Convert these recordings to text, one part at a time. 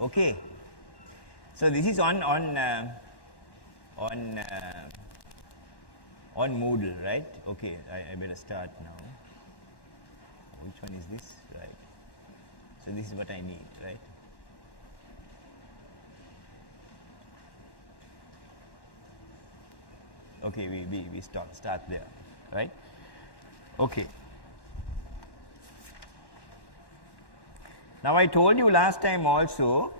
Okay. So this is on Moodle, right? Okay, I better start now. Which one is this? Right. So this is what I need, right? Okay, we start there, right? Okay. Now I told you last time also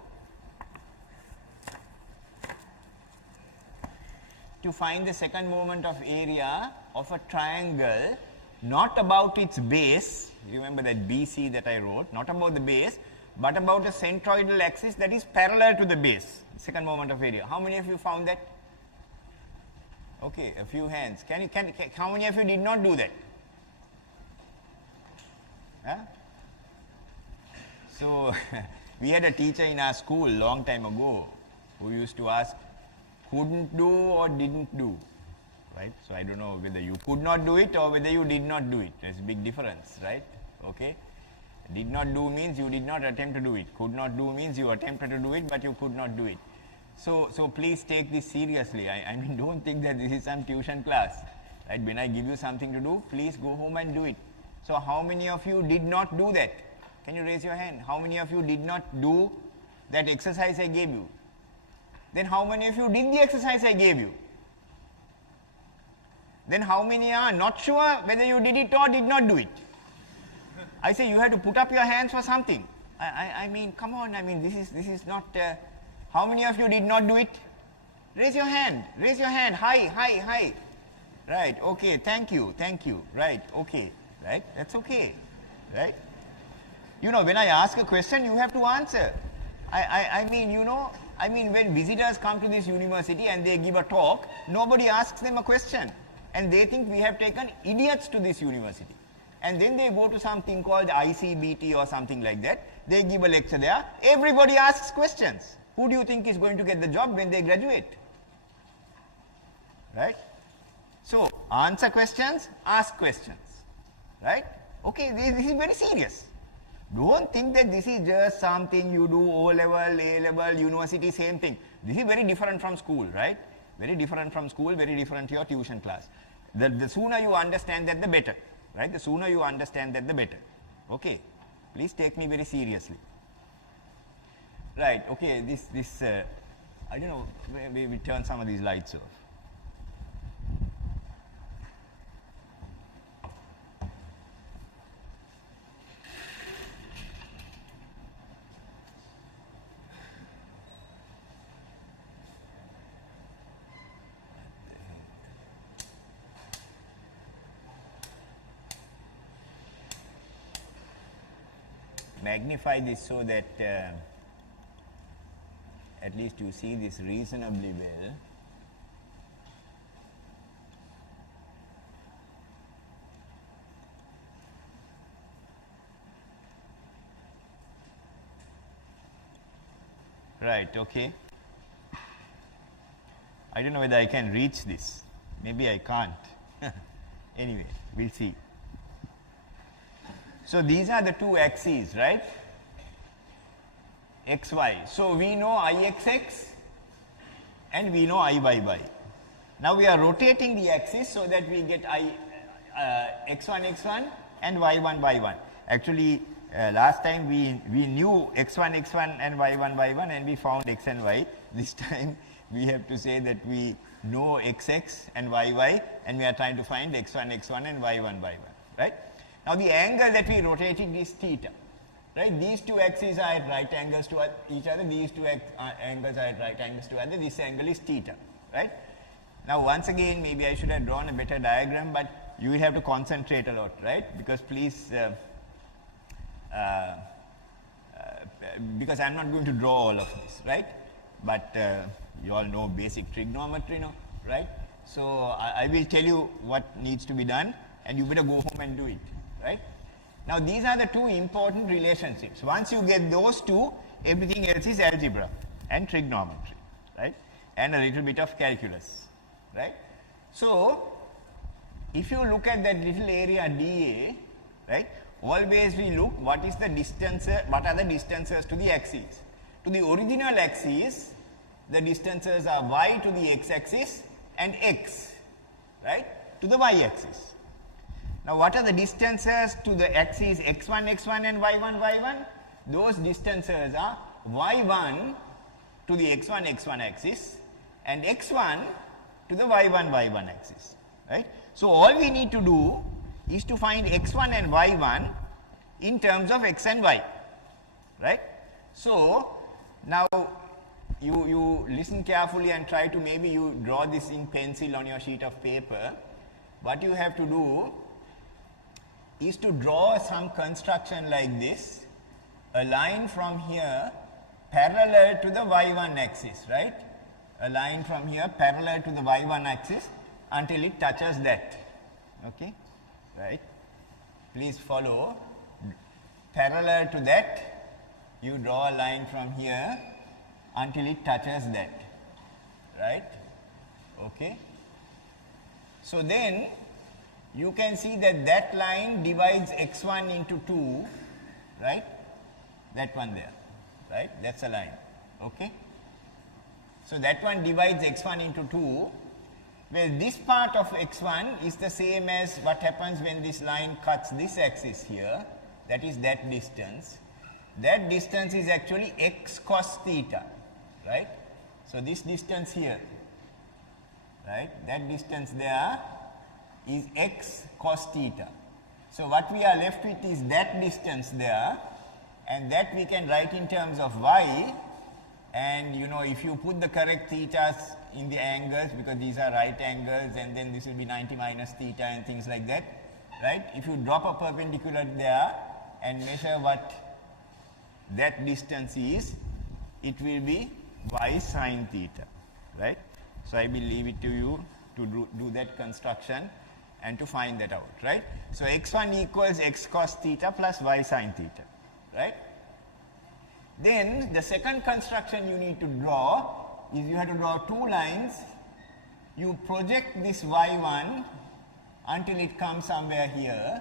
to find the second moment of area of a triangle, not about its base. Remember that BC that I wrote, not about the base, but about a centroidal axis that is parallel to the base. Second moment of area. How many of you found that? Okay, a few hands. How many of you did not do that? Huh? So we had a teacher in our school long time ago who used to ask, couldn't do or didn't do, right? So I don't know whether you could not do it or whether you did not do it. There's a big difference, right? Okay. Did not do means you did not attempt to do it. Could not do means you attempted to do it, but you could not do it. So please take this seriously. I mean, don't think that this is some tuition class, right? When I give you something to do, please go home and do it. So how many of you did not do that? Can you raise your hand? How many of you did not do that exercise I gave you? Then how many of you did the exercise I gave you? Then how many are not sure whether you did it or did not do it? I say you have to put up your hands for something. I mean, come on, I mean, this is not, how many of you did not do it? Raise your hand, high. Right, okay, thank you, right, okay, right, that's okay, right? You know, when I ask a question, you have to answer. I mean, you know, when visitors come to this university and they give a talk, nobody asks them a question. And they think we have taken idiots to this university. And then they go to something called ICBT or something like that. They give a lecture there. Everybody asks questions. Who do you think is going to get the job when they graduate? Right? So, answer questions, ask questions. Right? Okay, this is very serious. Don't think that this is just something you do O-level, A-level, university, same thing. This is very different from school, right? Very different from school, very different to your tuition class. The sooner you understand that, the better, right? The sooner you understand that, the better. Okay, please take me very seriously. Right, okay, this I don't know, we turn some of these lights off. Magnify this so that at least you see this reasonably well. Right, okay. I don't know whether I can reach this. Maybe I can't. Anyway, we'll see. So these are the two axes, right? X, Y. So we know IXX and we know IYY. Now we are rotating the axis so that we get X1, X1 and Y1, Y1. Actually, last time we knew X1, X1 and Y1, Y1 and we found X and Y. This time we have to say that we know XX and YY and we are trying to find X1, X1 and Y1, Y1, right? Now the angle that we rotated is theta, right? These two axes are at right angles to each other. These two angles are at right angles to each other. This angle is theta, right? Now once again, maybe I should have drawn a better diagram, but you will have to concentrate a lot, right? Because please, because I'm not going to draw all of this, right? But you all know basic trigonometry now, right? So I will tell you what needs to be done and you better go home and do it. Right? Now these are the two important relationships. Once you get those two, everything else is algebra and trigonometry, right? And a little bit of calculus, right? So if you look at that little area dA, right? Always we look what is the distance, what are the distances to the axes. To the original axis, the distances are y to the x-axis and x, right, to the y-axis. Now, what are the distances to the axis x1, x1 and y1, y1? Those distances are y1 to the x1, x1 axis and x1 to the y1, y1 axis, right. So, all we need to do is to find x1 and y1 in terms of x and y, right. So, now you listen carefully and try to, maybe you draw this in pencil on your sheet of paper. What you have to do is to draw some construction like this, a line from here parallel to the y1 axis, right, a line from here parallel to the y1 axis until it touches that, okay, right. Please follow. Parallel to that, you draw a line from here until it touches that, right, okay. So, then you can see that that line divides x1 into 2, right, that one there, right, that is a line, okay. So, that one divides x1 into 2, where this part of x1 is the same as what happens when this line cuts this axis here, that is that distance. That distance is actually x cos theta, right. So, this distance here, right, that distance there is x cos theta. So, what we are left with is that distance there, and that we can write in terms of y, and you know, if you put the correct thetas in the angles, because these are right angles, and then this will be 90 minus theta and things like that, right. If you drop a perpendicular there and measure what that distance is, it will be y sin theta, right. So, I will leave it to you to do that construction and to find that out, right. So, x1 equals x cos theta plus y sin theta, right. Then the second construction you need to draw is you have to draw two lines. You project this y1 until it comes somewhere here,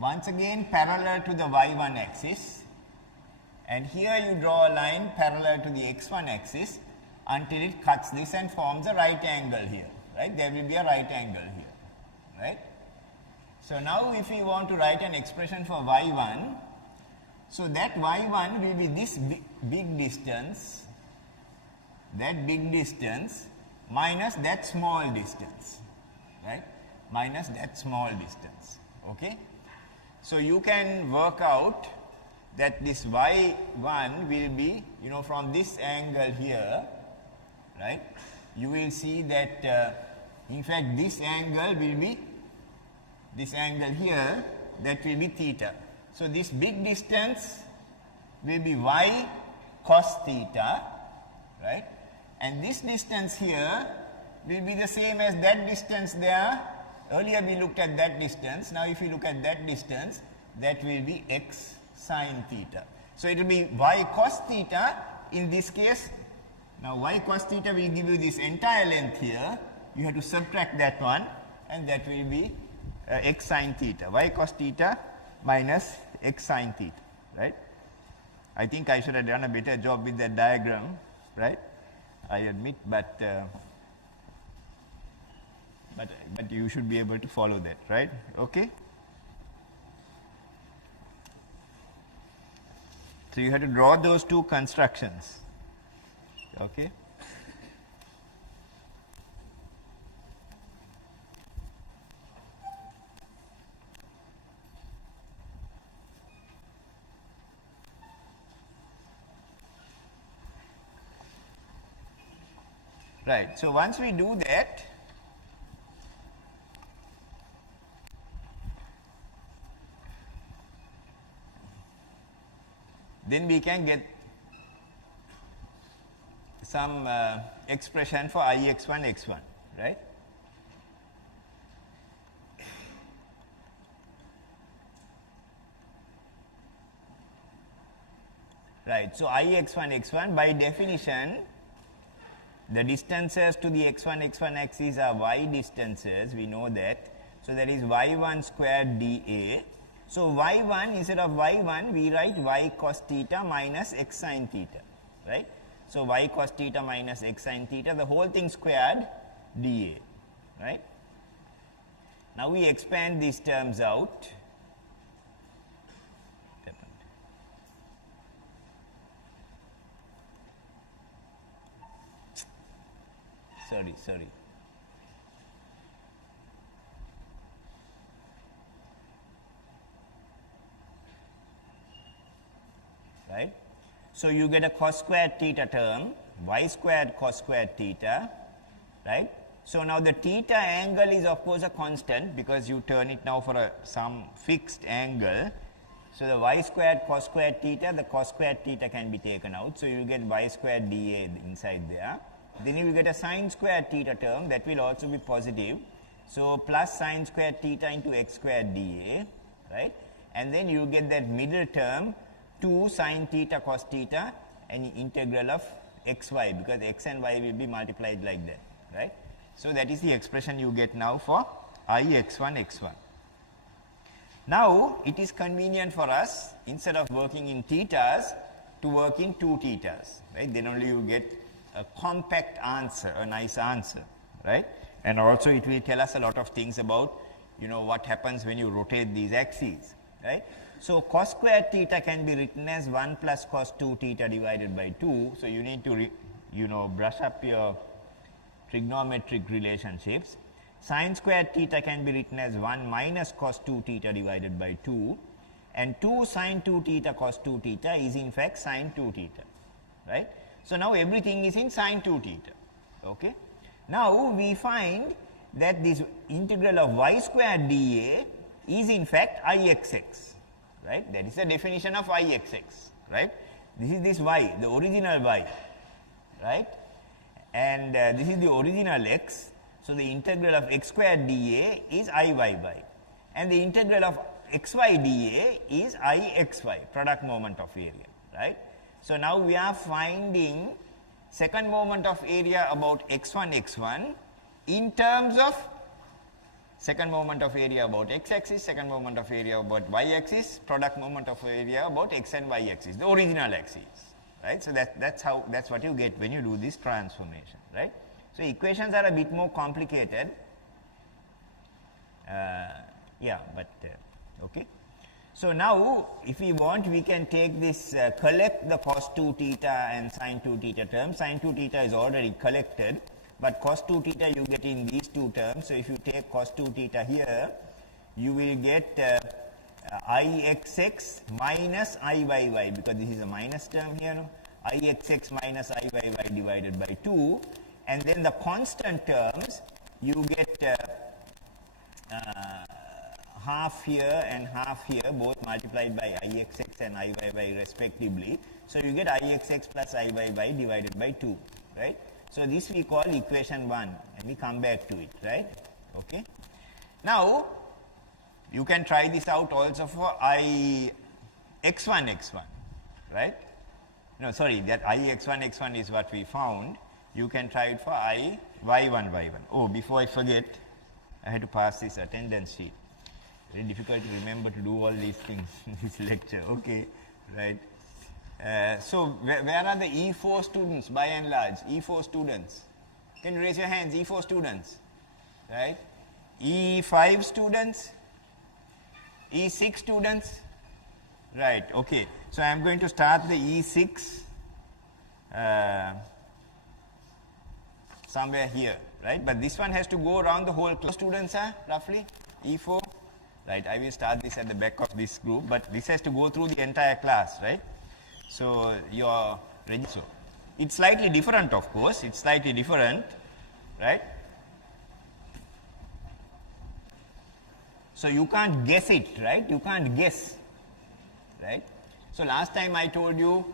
once again parallel to the y1 axis, and here you draw a line parallel to the x1 axis until it cuts this and forms a right angle here, right. There will be a right angle here, right. So, now if we want to write an expression for y1, so that y1 will be this big distance, that big distance minus that small distance, right, minus that small distance, okay. So, you can work out that this y1 will be, you know, from this angle here, right, you will see that in fact this angle will be, this angle here, that will be theta. So, this big distance will be y cos theta, right, and this distance here will be the same as that distance there. Earlier we looked at that distance. Now, if you look at that distance, that will be x sin theta. So, it will be y cos theta in this case. Now, y cos theta will give you this entire length here. You have to subtract that one, and that will be x sin theta, y cos theta minus x sin theta, right. I think I should have done a better job with that diagram, right, I admit, but you should be able to follow that, right, okay. So, you have to draw those two constructions, okay. Right. So, once we do that, then we can get some expression for Ix1 x1, right. Right. So, Ix1 x1 by definition, the distances to the x1 x1 axis are y distances, we know that. So, that is y1 squared dA. So, y1, instead of y1 we write y cos theta minus x sin theta, right? So y cos theta minus x sin theta, the whole thing squared dA, right? Now we expand these terms out. Sorry. Right? So you get a cos squared theta term, y squared cos squared theta, right? So now the theta angle is of course a constant because you turn it now for some fixed angle. So the y squared cos squared theta, the cos squared theta can be taken out. So you get y squared dA inside there. Then you will get a sin squared theta term that will also be positive. So plus sin squared theta into x squared dA, right? And then you get that middle term 2 sin theta cos theta and integral of xy, because x and y will be multiplied like that, right? So that is the expression you get now for I x1 x1. Now it is convenient for us, instead of working in thetas, to work in 2 thetas, right? Then only you get a compact answer, a nice answer, right? And also it will tell us a lot of things about, you know, what happens when you rotate these axes, right? So cos squared theta can be written as 1 plus cos 2 theta divided by 2. So you need to, brush up your trigonometric relationships. Sin squared theta can be written as 1 minus cos 2 theta divided by 2. And 2 sin 2 theta cos 2 theta is in fact sin 2 theta, right? So now everything is in sin 2 theta, okay? Now we find that this integral of y squared dA is in fact Ixx. Right? That is the definition of Ixx, right? This is this y, the original y, right? And this is the original x. So the integral of x squared dA is Iyy, and the integral of xy dA is Ixy, product moment of area, right? So now we are finding second moment of area about x1 x1 in terms of second moment of area about x-axis, second moment of area about y-axis, product moment of area about x and y-axis, the original axis, right? So that's what you get when you do this transformation, right? So equations are a bit more complicated, okay. So now if we want, we can take this, collect the cos 2 theta and sin 2 theta term. Sin 2 theta is already collected, but cos 2 theta you get in these two terms. So if you take cos 2 theta here, you will get Ixx minus Iyy, because this is a minus term here, no? Ixx minus Iyy divided by 2, and then the constant terms you get half here and half here, both multiplied by Ixx and Iyy respectively. So you get Ixx plus Iyy divided by 2, right? So this we call equation 1, and we come back to it, right? Okay. Now you can try this out also for Ix1 x1, right? No, sorry, that Ix1 x1 is what we found. You can try it for y1 y1. Oh, before I forget, I had to pass this attendance sheet. Very difficult to remember to do all these things in this lecture. Okay, right. So where are the E4 students by and large? E4 students. Can you raise your hands, E4 students? Right? E5 students? E6 students? Right, okay. So I am going to start the E6 somewhere here, right? But this one has to go around the whole class. Students are roughly E4? Right, I will start this at the back of this group, but this has to go through the entire class, right? So your register, it's slightly different, of course, it's slightly different, right? So you can't guess it, right? You can't guess, right? So last time I told you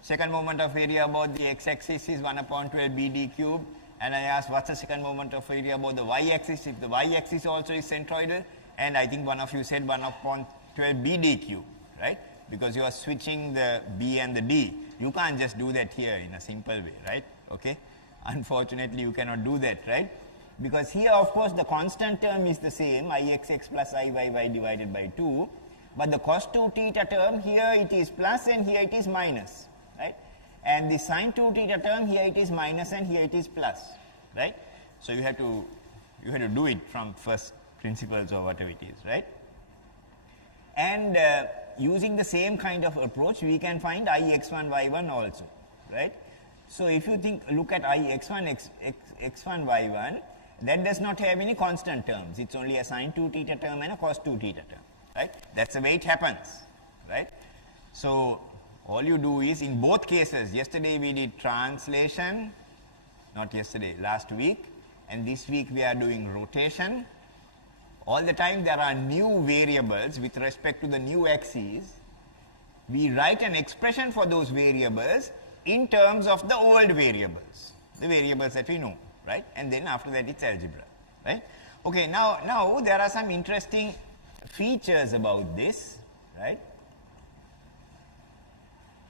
second moment of area about the x-axis is 1 upon 12 BD cube, and I asked what's the second moment of area about the y-axis, if the y-axis also is centroidal, and I think one of you said 1 upon 12 BD cube, right? Because you are switching the B and the D. You can't just do that here in a simple way, right? Okay? Unfortunately, you cannot do that, right? Because here, of course, the constant term is the same, Ixx plus Iyy divided by 2. But the cos 2 theta term, here it is plus and here it is minus, right? and the sine 2 theta term, here it is minus and here it is plus, right? So you have to do it from first principles or whatever it is, right? And using the same kind of approach, we can find I x1 y1 also, right? So if you look at I x1 x1 y1, that does not have any constant terms. It's only a sine 2 theta term and a cos 2 theta term, right? That's the way it happens, right? So all you do is, in both cases, yesterday we did translation, not yesterday, last week, and this week we are doing rotation. All the time there are new variables with respect to the new axes. We write an expression for those variables in terms of the old variables, the variables that we know, right? And then after that it's algebra, right? Okay, now there are some interesting features about this, right?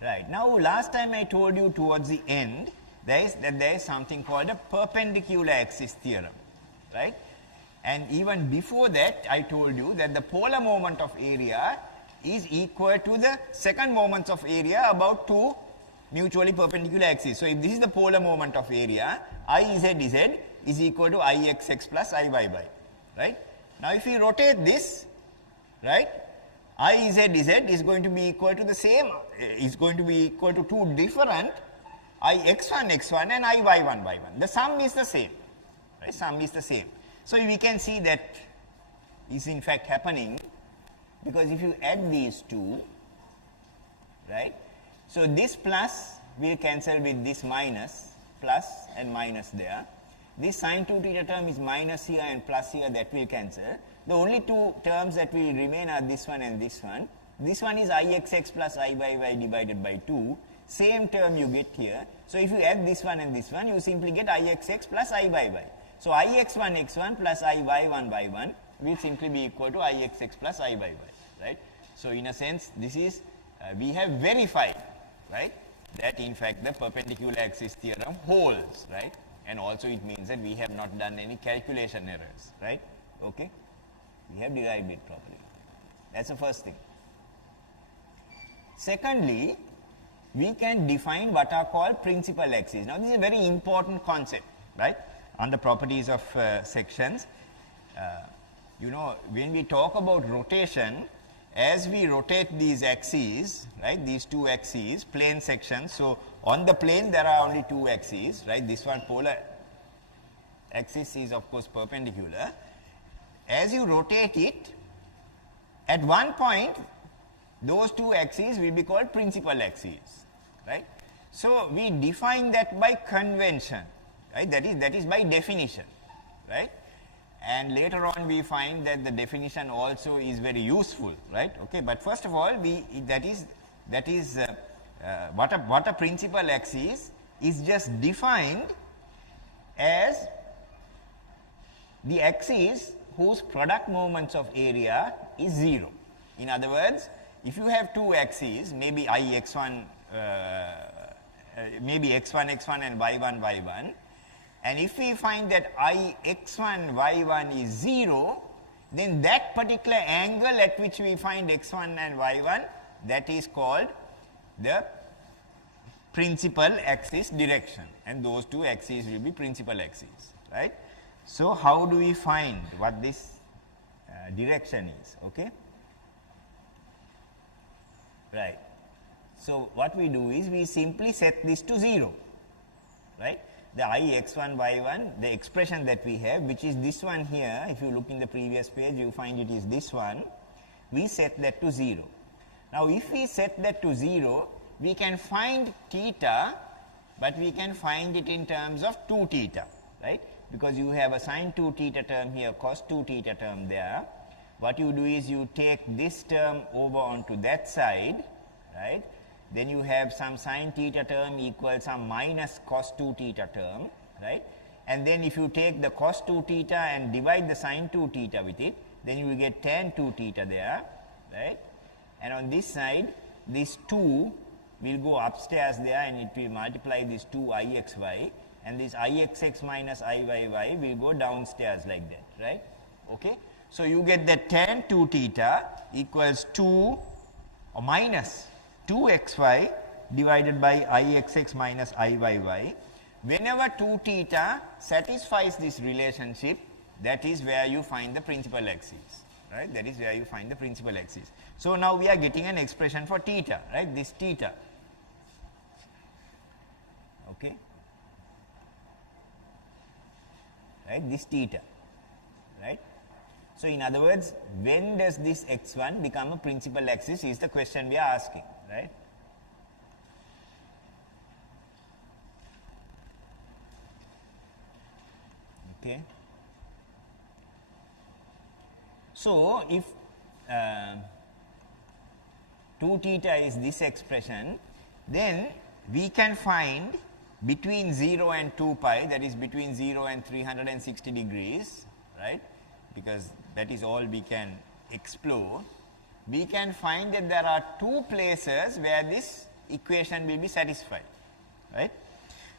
Right, now last time I told you towards the end, there is something called a perpendicular axis theorem, right? And even before that, I told you that the polar moment of area is equal to the second moments of area about two mutually perpendicular axes. So if this is the polar moment of area, IZZ is equal to IXX plus IYY, right? Now if we rotate this, right, IZZ is going to be equal to the same, is going to be equal to two different IX1 and IY1. The sum is the same, right? Sum is the same. So we can see that is in fact happening, because if you add these two, right, so this plus will cancel with this minus, plus and minus there. This sine 2 theta term is minus here and plus here, that will cancel. The only two terms that will remain are this one and this one. This one is IXX plus IYY divided by 2. Same term you get here. So if you add this one and this one, you simply get IXX plus IYY. So IX1 x1 plus IY1 y1 will simply be equal to IXX plus IYY, right? So in a sense, this is, we have verified, right, that in fact the perpendicular axis theorem holds, right? And also it means that we have not done any calculation errors, right? Okay? We have derived it properly. That's the first thing. Secondly, we can define what are called principal axes. Now this is a very important concept, right, on the properties of sections. You know, when we talk about rotation, as we rotate these axes, right, these two axes, plane sections, so on the plane there are only two axes, right, this one polar axis is of course perpendicular. As you rotate it, at one point those two axes will be called principal axes, right. So we define that by convention, right, that is by definition, right. And later on we find that the definition also is very useful, right? Okay, but first of all, what a principal axis is just defined as the axis whose product moments of area is 0. In other words, if you have two axes, maybe x1 and y1, and if we find that Ix1, y1 is 0, then that particular angle at which we find x1 and y1, that is called the principal axis direction, and those two axes will be principal axes, right. So how do we find what this direction is? Okay, right. So what we do is we simply set this to 0, right. The Ix1, y1, the expression that we have, which is this one here, if you look in the previous page, you find it is this one, we set that to 0. Now if we set that to 0, we can find theta, but we can find it in terms of 2 theta, right, because you have a sine 2 theta term here, cos 2 theta term there. What you do is you take this term over onto that side, right. Then you have some sine theta term equals some minus cos 2 theta term, right. And then if you take the cos 2 theta and divide the sine 2 theta with it, then you will get tan 2 theta there, right. And on this side, this 2 will go upstairs there and it will multiply this 2 IXY, and this IXX minus IYY will go downstairs like that, right. Okay. So you get that tan 2 theta equals 2 or minus 2xy divided by Ixx minus Iyy. Whenever 2 theta satisfies this relationship, that is where you find the principal axis, right? That is where you find the principal axis. So now we are getting an expression for theta, right? This theta, okay, right? This theta, right? So in other words, when does this x1 become a principal axis is the question we are asking, right? Okay. So if 2 theta is this expression, then we can find between 0 and 2 pi, that is between 0 and 360 degrees, right? Because that is all we can explore. We can find that there are 2 places where this equation will be satisfied, right?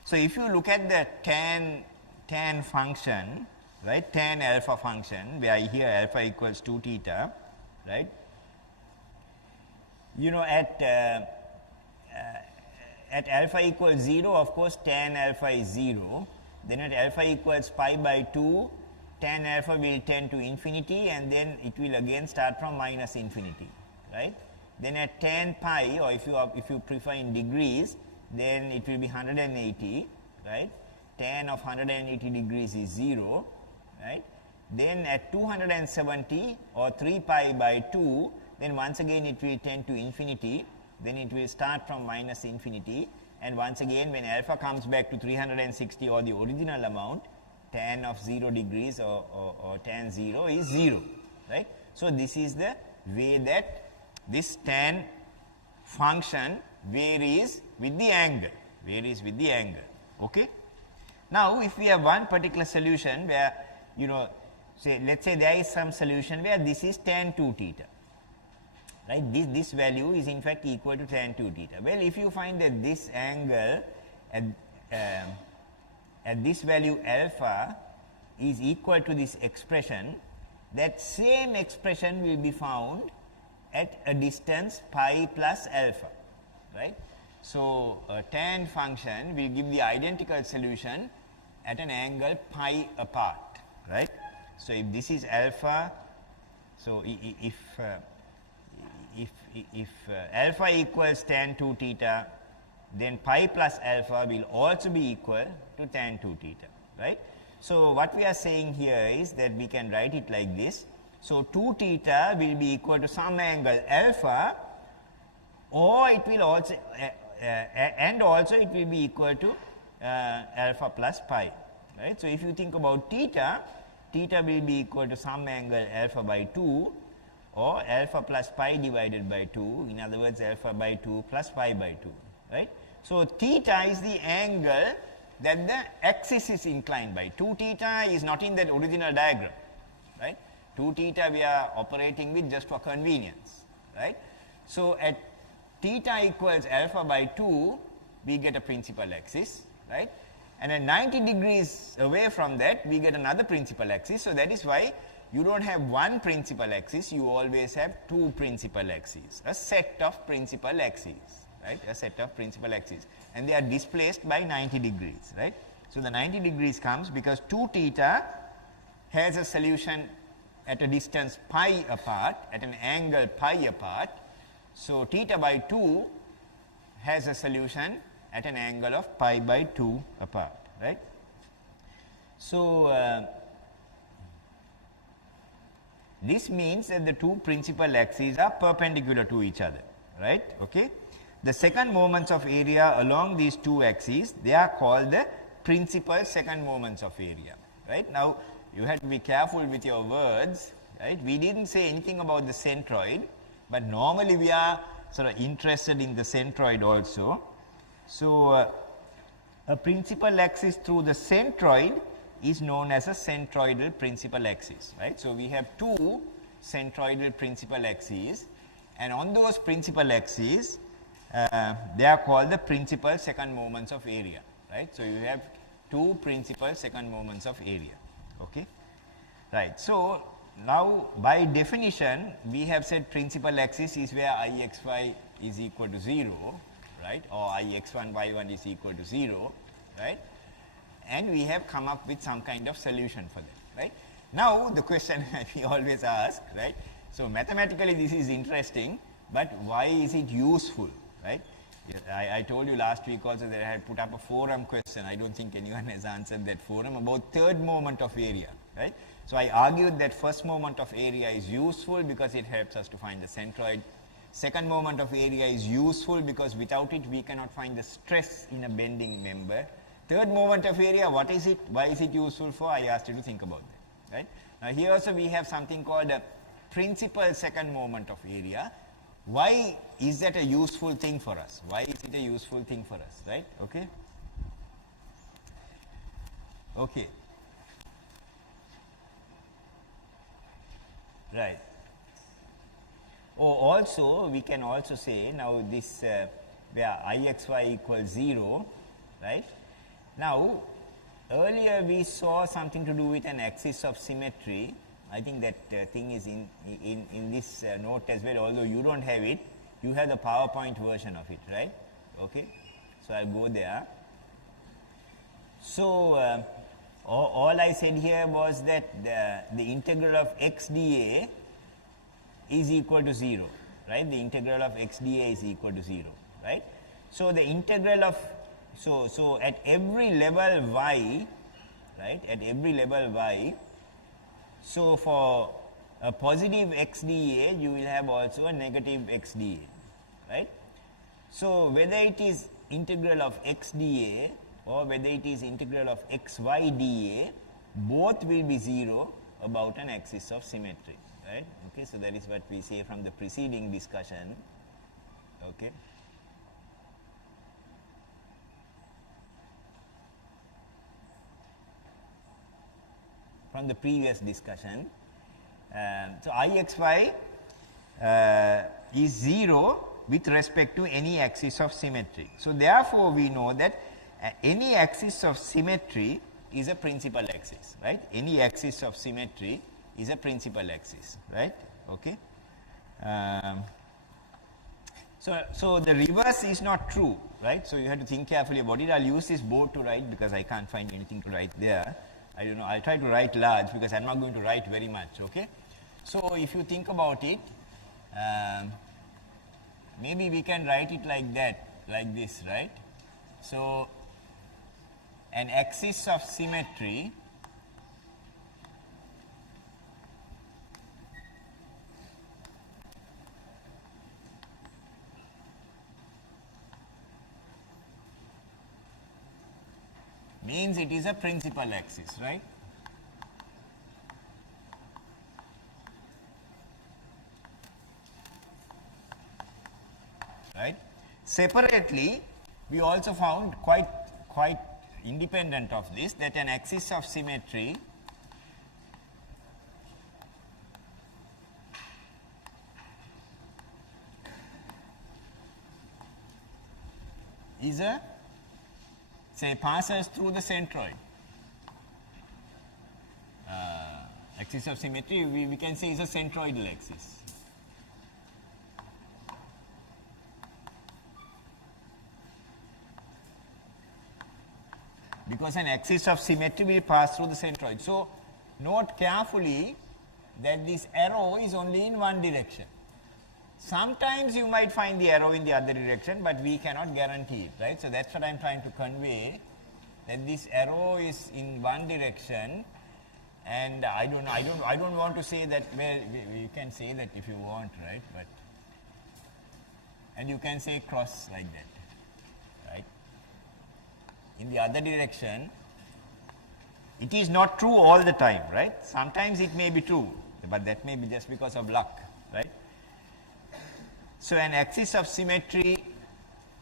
So if you look at the tan function, right, tan alpha function, where here alpha equals 2 theta, right? You know, at alpha equals 0, of course, tan alpha is 0. Then at alpha equals pi by 2, tan alpha will tend to infinity, and then it will again start from minus infinity, right? Then at tan pi, or if you prefer in degrees, then it will be 180, right? Tan of 180 degrees is 0, right? Then at 270 or 3 pi by 2, then once again it will tend to infinity, then it will start from minus infinity, and once again when alpha comes back to 360 or the original amount, tan of 0 degrees or tan 0 is 0, right? So this is the way that this tan function varies with the angle, okay? Now if we have one particular solution where, you know, say let's say there is some solution where this is tan 2 theta, right? This value is in fact equal to tan 2 theta. Well, if you find that this angle at this value alpha is equal to this expression, that same expression will be found at a distance pi plus alpha, right? So a tan function will give the identical solution at an angle pi apart, right? So if this is alpha, so if alpha equals tan 2 theta, then pi plus alpha will also be equal to tan 2 theta, right? So what we are saying here is that we can write it like this. So 2 theta will be equal to some angle alpha, or it will also and also it will be equal to alpha plus pi, right? So if you think about theta will be equal to some angle alpha by 2, or alpha plus pi divided by 2, in other words alpha by 2 plus pi by 2, right? So theta is the angle that the axis is inclined by. 2 theta is not in that original diagram, right? 2 theta we are operating with just for convenience, right? So at theta equals alpha by 2, we get a principal axis, right? And at 90 degrees away from that, we get another principal axis. So that is why you don't have one principal axis, you always have 2 principal axes, a set of principal axes, right? A set of principal axes, and they are displaced by 90 degrees, right? So the 90 degrees comes because 2 theta has a solution at a distance pi apart, at an angle pi apart. So theta by 2 has a solution at an angle of pi by 2 apart, right? So this means that the 2 principal axes are perpendicular to each other, right? Okay. The second moments of area along these 2 axes, they are called the principal second moments of area, right? Now you have to be careful with your words, right? We didn't say anything about the centroid, but normally we are sort of interested in the centroid also. So a principal axis through the centroid is known as a centroidal principal axis, right? So we have 2 centroidal principal axes, and on those principal axes they are called the principal second moments of area, right? So you have 2 principal second moments of area, okay, right? So now by definition we have said principal axis is where Ixy is equal to 0, right, or Ix1, y1 is equal to 0, right, and we have come up with some kind of solution for that, right. Now the question we always ask, right, so mathematically this is interesting, but why is it useful, right? I told you last week also that I had put up a forum question. I don't think anyone has answered that forum about third moment of area, right? So I argued that first moment of area is useful because it helps us to find the centroid. Second moment of area is useful because without it we cannot find the stress in a bending member. Third moment of area, what is it? Why is it useful for? I asked you to think about that, right? Now here also we have something called a principal second moment of area. Why is that a useful thing for us? Why is it a useful thing for us, right? Okay. Okay. Right. Oh, also we can also say now this where Ixy equals 0, right? Now earlier we saw something to do with an axis of symmetry. I think that thing is in this note as well, although you don't have it, you have the PowerPoint version of it, right? Okay, so I'll go there. So all I said here was that the integral of x dA is equal to 0, right? The integral of x dA is equal to 0, right? So the integral of, so at every level y, right, at every level y, so for a positive x dA, you will have also a negative x dA, right? So whether it is integral of x dA or whether it is integral of xy dA, both will be 0 about an axis of symmetry, right? Okay, so that is what we say from the preceding discussion, okay. From the previous discussion. So Ixy is 0 with respect to any axis of symmetry. So therefore we know that any axis of symmetry is a principal axis, right? Any axis of symmetry is a principal axis, right? Okay. So the reverse is not true, right? So you have to think carefully about it. I'll use this board to write because I can't find anything to write there. I don't know, I'll try to write large because I'm not going to write very much, okay. So if you think about it, maybe we can write it like that, like this, right. So an axis of symmetry means it is a principal axis, right? Right. Separately, we also found quite independent of this that an axis of symmetry is a, say, passes through the centroid. Axis of symmetry we can say is a centroidal axis. Because an axis of symmetry will pass through the centroid. So note carefully that this arrow is only in one direction. Sometimes you might find the arrow in the other direction, but we cannot guarantee it, right? So that's what I'm trying to convey, that this arrow is in one direction, and I don't want to say that, well, you can say that if you want, right? But and you can say cross like that, right? In the other direction, it is not true all the time, right? Sometimes it may be true, but that may be just because of luck, right? So an axis of symmetry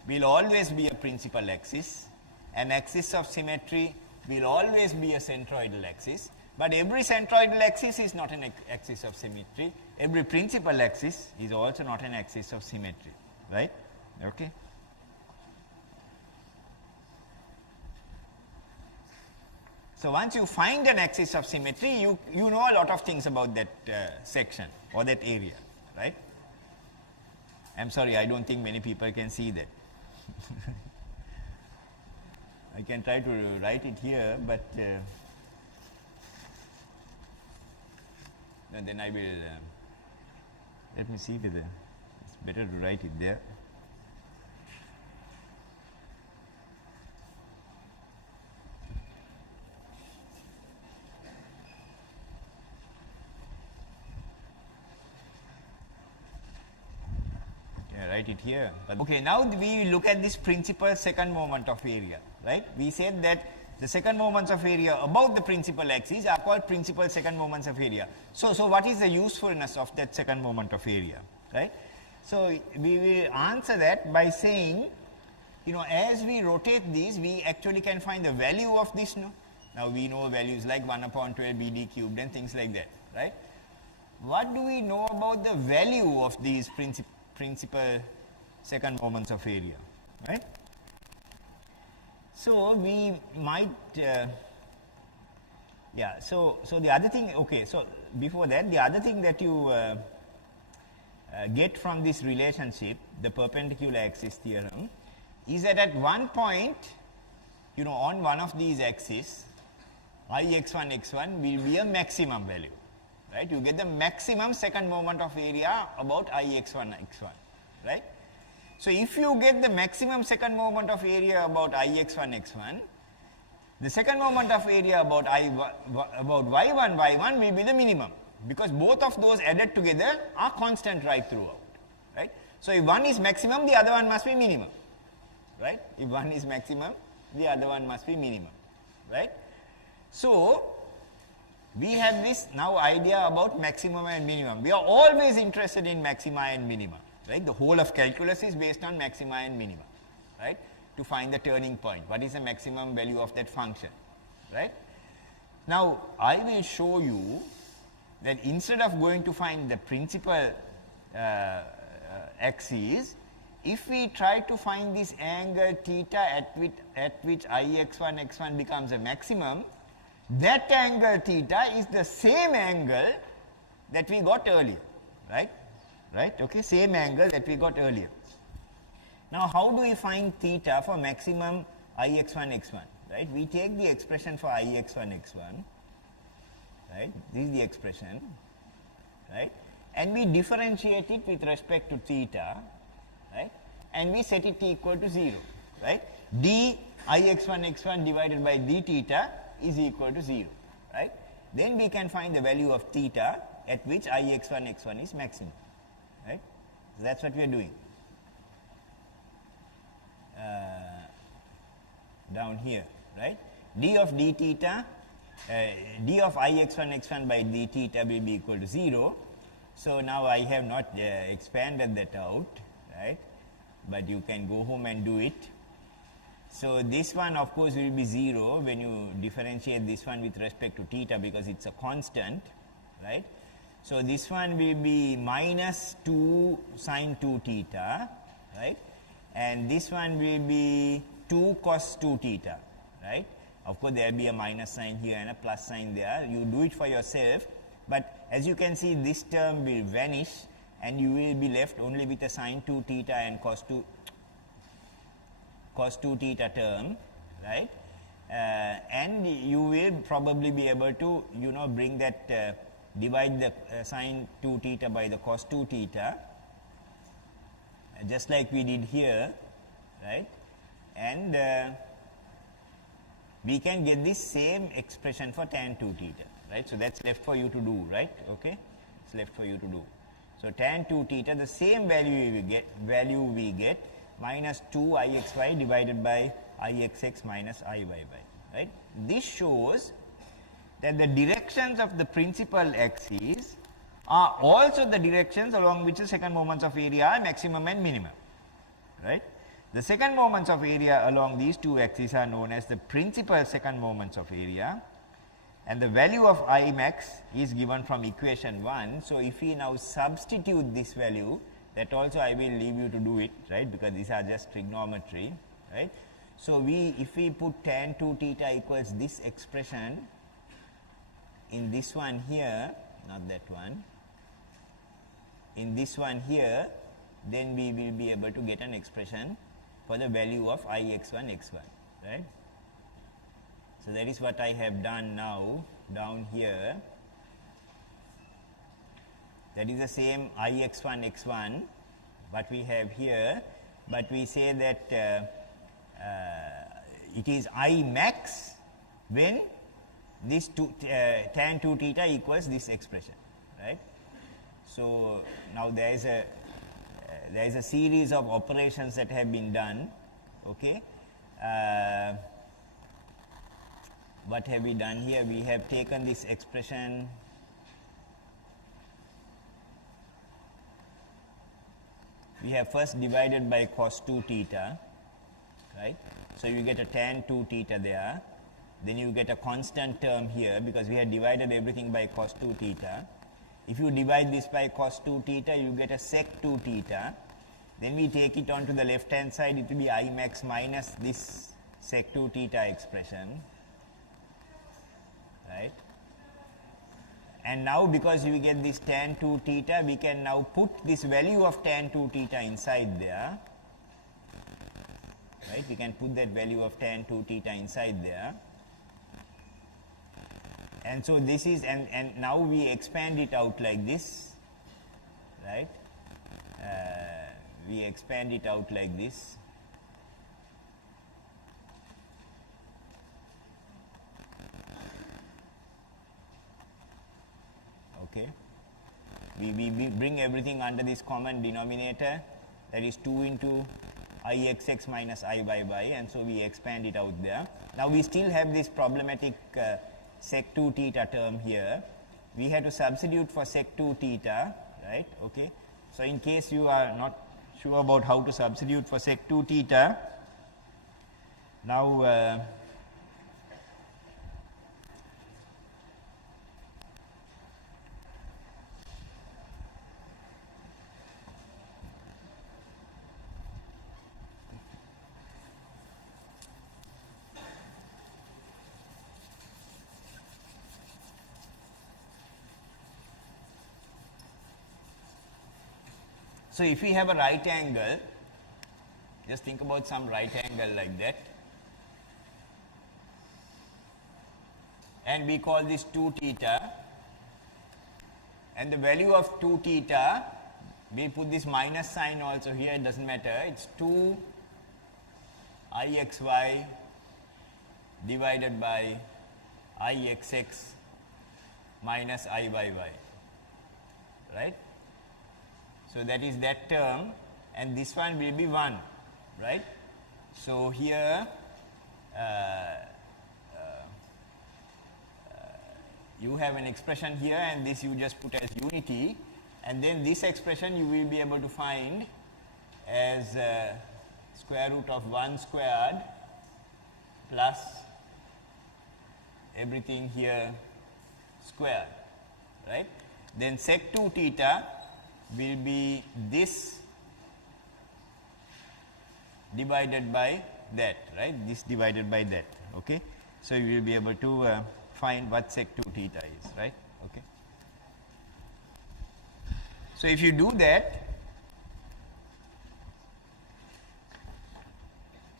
will always be a principal axis. An axis of symmetry will always be a centroidal axis. But every centroidal axis is not an axis of symmetry. Every principal axis is also not an axis of symmetry, right? Okay. So once you find an axis of symmetry, you know a lot of things about that section or that area, right? I'm sorry, I don't think many people can see that. I can try to write it here, but and then I will let me see whether it's better to write it there. Write it here. Okay, now we look at this principal second moment of area, right? We said that the second moments of area above the principal axis are called principal second moments of area. So what is the usefulness of that second moment of area, right? So we will answer that by saying, you know, as we rotate this, we actually can find the value of this. No? Now we know values like 1 upon 12 BD cubed and things like that, right? What do we know about the value of these principal second moments of area, right? So we might, so the other thing, okay, so before that, the other thing that you get from this relationship, the perpendicular axis theorem, is that at one point, you know, on one of these axes, Ix1, x1 will be a maximum value, right? You get the maximum second moment of area about Ix1, x1, right? So if you get the maximum second moment of area about Ix1, x1, the second moment of area about y1, y1 will be the minimum, because both of those added together are constant right throughout, right? So if one is maximum, the other one must be minimum, right? If one is maximum, the other one must be minimum, right? So we have this now idea about maximum and minimum. We are always interested in maxima and minima, right? The whole of calculus is based on maxima and minima, right? To find the turning point. What is the maximum value of that function, right? Now, I will show you that instead of going to find the principal axis, if we try to find this angle theta at which Ix1, x1 becomes a maximum, that angle theta is the same angle that we got earlier, right? Right, okay, same angle that we got earlier. Now, how do we find theta for maximum Ix1, x1, right? We take the expression for Ix1, x1, right? This is the expression, right? And we differentiate it with respect to theta, right? And we set it equal to 0, right? d Ix1, x1 divided by d theta is equal to 0, right? Then we can find the value of theta at which Ix1, x1 is maximum, right? So that's what we are doing. Down here, right? d of d theta, d of Ix1, x1 by d theta will be equal to 0. So now I have not expanded that out, right? But you can go home and do it. So this one of course will be 0 when you differentiate this one with respect to theta, because it's a constant, right? So this one will be minus 2 sine 2 theta, right? And this one will be 2 cos 2 theta, right? Of course there will be a minus sign here and a plus sign there. You do it for yourself, but as you can see, this term will vanish and you will be left only with a sine 2 theta and cos 2 theta term, right? And you will probably be able to, you know, bring that, divide the sine 2 theta by the cos 2 theta, just like we did here, right? And we can get this same expression for tan 2 theta, right? So that's left for you to do, right? Okay, it's left for you to do. So tan 2 theta, the same value we get minus 2 Ixy divided by Ixx minus Iyy, right? This shows that the directions of the principal axis are also the directions along which the second moments of area are maximum and minimum, right? The second moments of area along these two axes are known as the principal second moments of area, and the value of I max is given from equation 1. So if we now substitute this value, that also I will leave you to do it, right, because these are just trigonometry, right? So if we put tan 2 theta equals this expression in this one here, not that one, in this one here, then we will be able to get an expression for the value of ix1 x1, right? So that is what I have done now down here. That is the same ix1 x1 what we have here, but we say that it is I max when this tan 2 theta equals this expression, right? So now there is a series of operations that have been done. Okay, what have we done here? We have taken this expression, we have first divided by cos 2 theta, right? So you get a tan 2 theta there, then you get a constant term here because we have divided everything by cos 2 theta. If you divide this by cos 2 theta, you get a sec 2 theta. Then we take it on to the left hand side, it will be I max minus this sec 2 theta expression, right? And now because we get this tan 2 theta, we can now put this value of tan 2 theta inside there, right? We can put that value of tan 2 theta inside there. And so this is, and now we expand it out like this, right? We expand it out like this. Okay. We bring everything under this common denominator, that is 2 into ixx minus I by y, and so we expand it out there. Now we still have this problematic sec 2 theta term here. We have to substitute for sec 2 theta, right? Okay. So in case you are not sure about how to substitute for sec 2 theta, now so if we have a right angle, just think about some right angle like that, and we call this 2 theta, and the value of 2 theta, we put this minus sign also here, it does not matter, it is 2 ixy divided by ixx minus I by y, right? So that is that term, and this one will be 1, right? So here you have an expression here, and this you just put as unity, and then this expression you will be able to find as square root of 1 squared plus everything here squared, right? Then sec 2 theta will be this divided by that, right? This divided by that, okay? So you will be able to find what sec 2 theta is, right? Okay. So if you do that,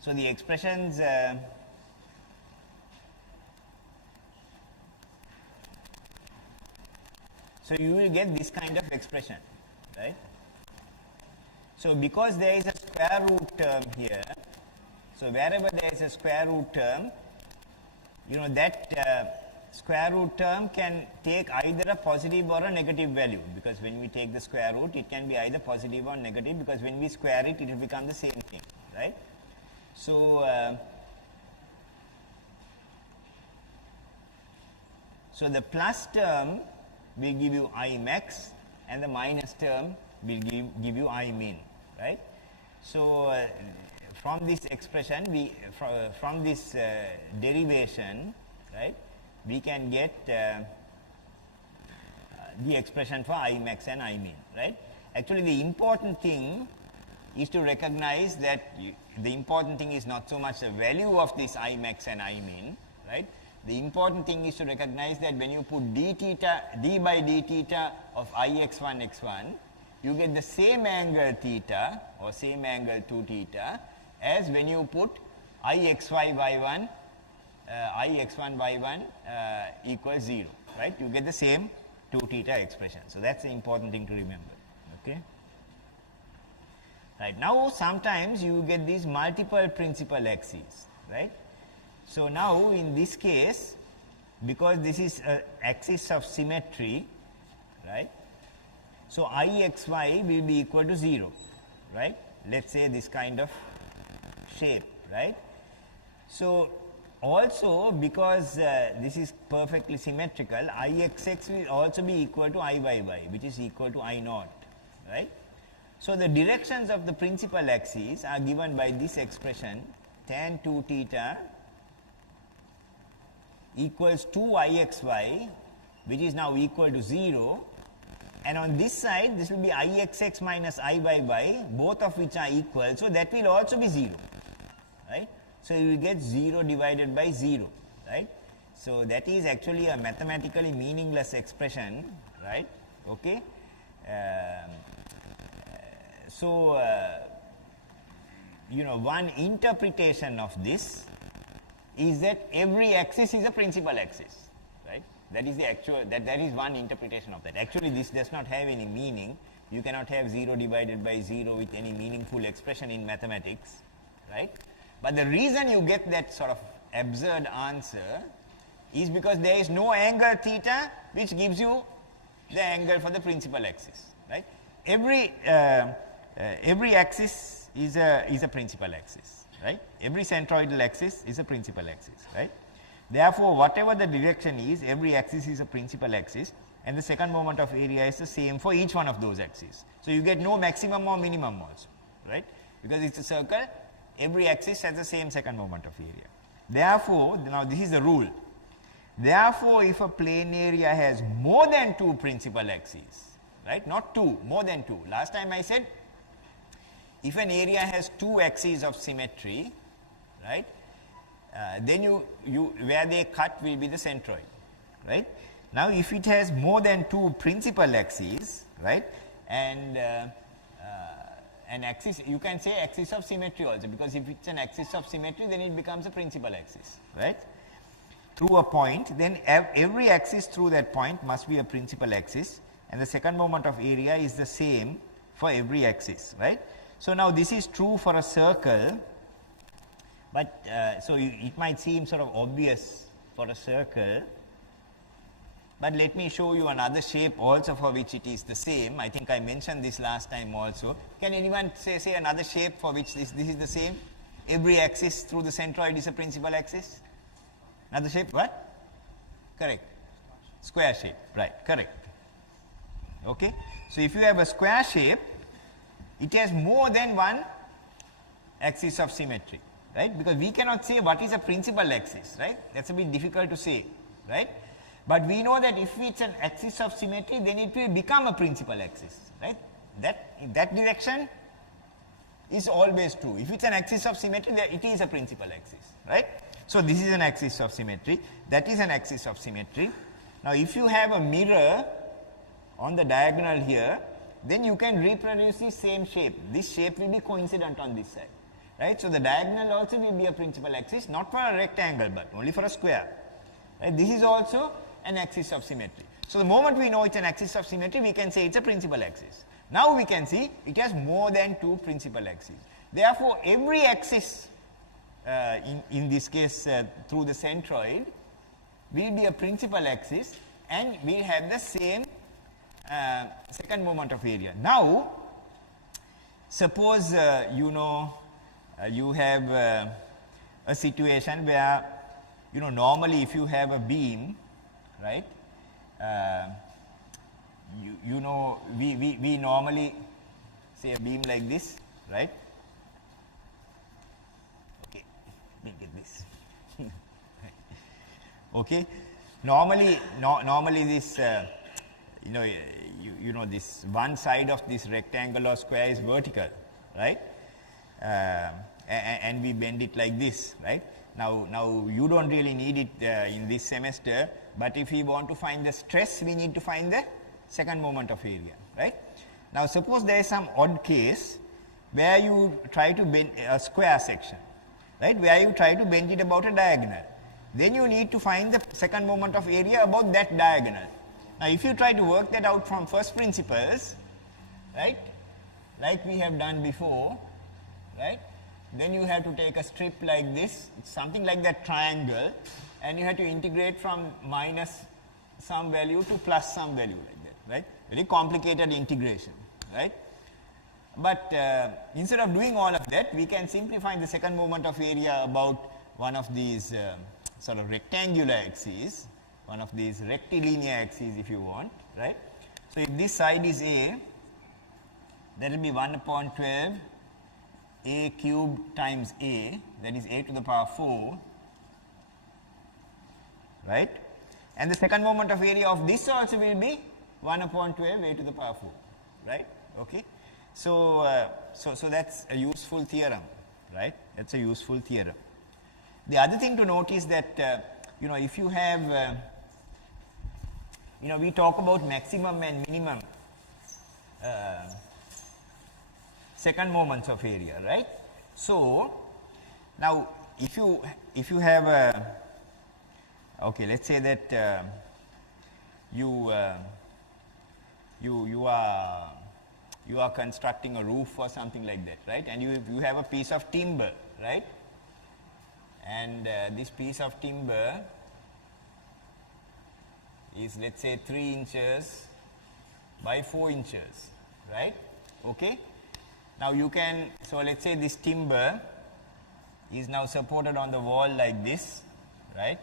so the expressions so you will get this kind of expression, right? So because there is a square root term here, so wherever there is a square root term, you know that square root term can take either a positive or a negative value, because when we take the square root, it can be either positive or negative, because when we square it, it will become the same thing, right? So so the plus term will give you I max, and the minus term will give you I min, right? So from this expression, from this derivation, right, we can get the expression for I max and I min, right? Actually, the important thing is to recognize that the important thing is not so much the value of this I max and I min, right? The important thing is to recognize that when you put d by d theta of ix1 x1, you get the same angle theta or same angle 2 theta as when you put Ixy by 1, Ix1 by 1 equals 0, right? You get the same 2 theta expression. So that's the important thing to remember, okay? Right, now sometimes you get these multiple principal axes, right? So now in this case, because this is an axis of symmetry, right? So Ixy will be equal to 0, right? Let's say this kind of shape, right? So also because this is perfectly symmetrical, Ixx will also be equal to Iyy, which is equal to I0, right? So the directions of the principal axes are given by this expression tan 2 theta equals 2 Ixy, which is now equal to 0, and on this side this will be Ixx minus Iyy, both of which are equal, so that will also be 0, right? So you will get 0 divided by 0, right? So that is actually a mathematically meaningless expression, right? Okay. You know, one interpretation of this is that every axis is a principal axis, right? That is the actual, that is one interpretation of that. Actually this does not have any meaning. You cannot have 0 divided by 0 with any meaningful expression in mathematics, right? But the reason you get that sort of absurd answer is because there is no angle theta which gives you the angle for the principal axis, right? Every axis is a principal axis, right? Every centroidal axis is a principal axis, right? Therefore, whatever the direction is, every axis is a principal axis, and the second moment of area is the same for each one of those axes. So you get no maximum or minimum also, right? Because it's a circle, every axis has the same second moment of area. Therefore, now this is the rule. Therefore, if a plane area has more than 2 principal axes, right? Not 2, more than 2. Last time I said, if an area has 2 axes of symmetry, right? Then where they cut will be the centroid, right? Now, if it has more than 2 principal axes, right? And an axis, you can say axis of symmetry also, because if it's an axis of symmetry, then it becomes a principal axis, right? Through a point, then every axis through that point must be a principal axis, and the second moment of area is the same for every axis, right? So now this is true for a circle, but so it might seem sort of obvious for a circle, but let me show you another shape also for which it is the same. I think I mentioned this last time also. Can anyone say another shape for which this is the same? Every axis through the centroid is a principal axis? Another shape, what? Correct. Square shape, right, correct. Okay. So if you have a square shape, it has more than one axis of symmetry, right? Because we cannot say what is a principal axis, right? That's a bit difficult to say, right? But we know that if it's an axis of symmetry, then it will become a principal axis, right? That direction is always true. If it's an axis of symmetry, then it is a principal axis, right? So this is an axis of symmetry, that is an axis of symmetry. Now if you have a mirror on the diagonal here, then you can reproduce the same shape. This shape will be coincident on this side, right? So the diagonal also will be a principal axis, not for a rectangle, but only for a square, right? This is also an axis of symmetry. So the moment we know it's an axis of symmetry, we can say it's a principal axis. Now we can see it has more than 2 principal axes. Therefore, every axis, in this case through the centroid, will be a principal axis and will have the same second moment of area. Now, suppose you have a situation where normally if you have a beam, right? We normally say a beam like this, right? Okay, let me get this. Okay, normally this this one side of this rectangle or square is vertical, right? And we bend it like this, right? Now you don't really need it in this semester, but if we want to find the stress, we need to find the second moment of area, right? Now suppose there is some odd case where you try to bend a square section, right, where you try to bend it about a diagonal. Then you need to find the second moment of area about that diagonal. Now, if you try to work that out from first principles, right, like we have done before, right, then you have to take a strip like this, something like that triangle, and you have to integrate from minus some value to plus some value like that, right? Very complicated integration, right? But instead of doing all of that, we can simply find the second moment of area about one of these sort of rectangular axes, one of these rectilinear axes if you want, right? So, if this side is A, that will be 1 upon 12 A cubed times A, that is A to the power 4, right? And the second moment of area of this also will be 1 upon 12 A to the power 4, right? Okay. So, so that's a useful theorem, right? That's a useful theorem. The other thing to note is that, you know, if you have, you know, we talk about maximum and minimum second moments of area, right? So, now if you have a, okay, let's say that you are constructing a roof or something like that, right? And you have a piece of timber, right? And this piece of timber is, let's say, 3 inches by 4 inches, right? Okay. Now you can, so let's say this timber is now supported on the wall like this, right?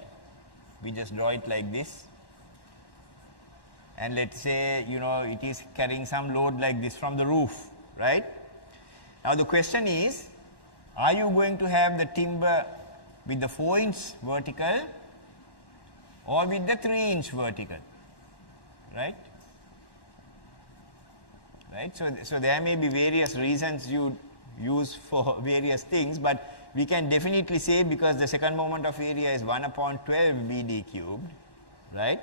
We just draw it like this. And let's say, you know, it is carrying some load like this from the roof, right? Now the question is, are you going to have the timber with the 4-inch vertical or with the 3-inch vertical, right? Right. So there may be various reasons you use for various things, but we can definitely say, because the second moment of area is 1 upon 12 BD cubed, right,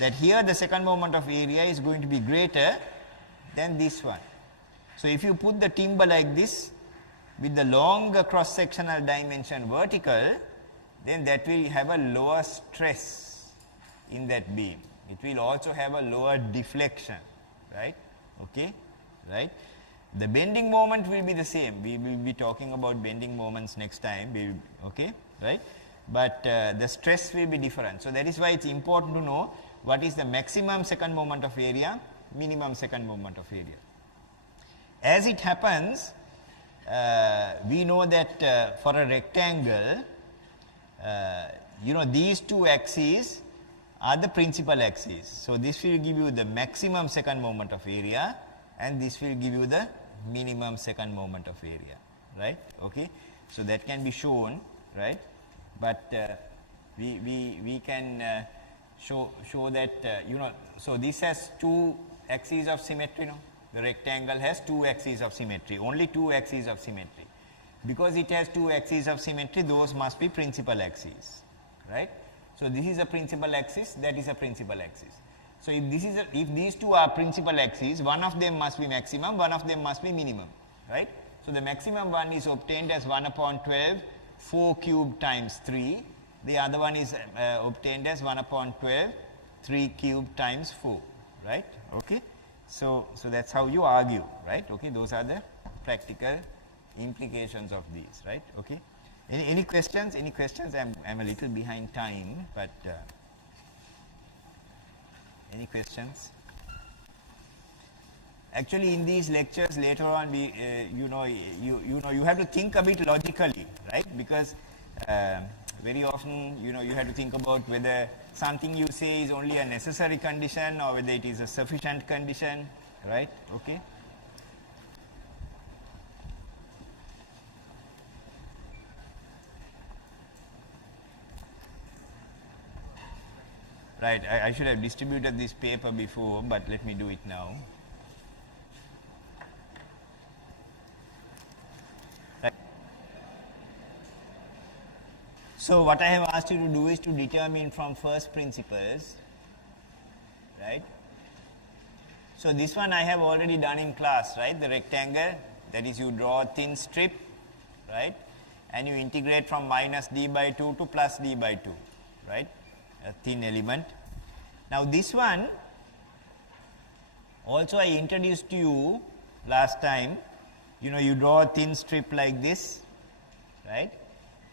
that here the second moment of area is going to be greater than this one. So if you put the timber like this with the longer cross sectional dimension vertical, then that will have a lower stress in that beam. It will also have a lower deflection, right? Okay, right. The bending moment will be the same. We will be talking about bending moments next time, okay, right. But the stress will be different. So that is why it's important to know what is the maximum second moment of area, minimum second moment of area. As it happens, we know that for a rectangle, you know, these two axes are the principal axes. So this will give you the maximum second moment of area, and this will give you the minimum second moment of area, right? Okay. So that can be shown, right? But we can show that, you know, so this has 2 axes of symmetry, no? The rectangle has 2 axes of symmetry, only 2 axes of symmetry. Because it has 2 axes of symmetry, those must be principal axes, right? So this is a principal axis, that is a principal axis. So if this is if these two are principal axes, one of them must be maximum, one of them must be minimum, right? So the maximum one is obtained as 1 upon 12 4 cubed times 3. The other one is obtained as 1 upon 12 3 cubed times 4, right? Okay. So that's how you argue, right? Okay. Those are the practical implications of these, right? Okay. Any questions? Any questions? I'm a little behind time, but any questions? Actually, in these lectures later on, we you have to think a bit logically, right? Because very often, you have to think about whether something you say is only a necessary condition or whether it is a sufficient condition, right? Okay. Right, I should have distributed this paper before, but let me do it now. Right. So what I have asked you to do is to determine from first principles, right? So this one I have already done in class, right? The rectangle, That is, you draw a thin strip, right? And you integrate from minus d by 2 to plus d by 2, right? A thin element. Now this one, also I introduced to you last time, you know, you draw a thin strip like this, right?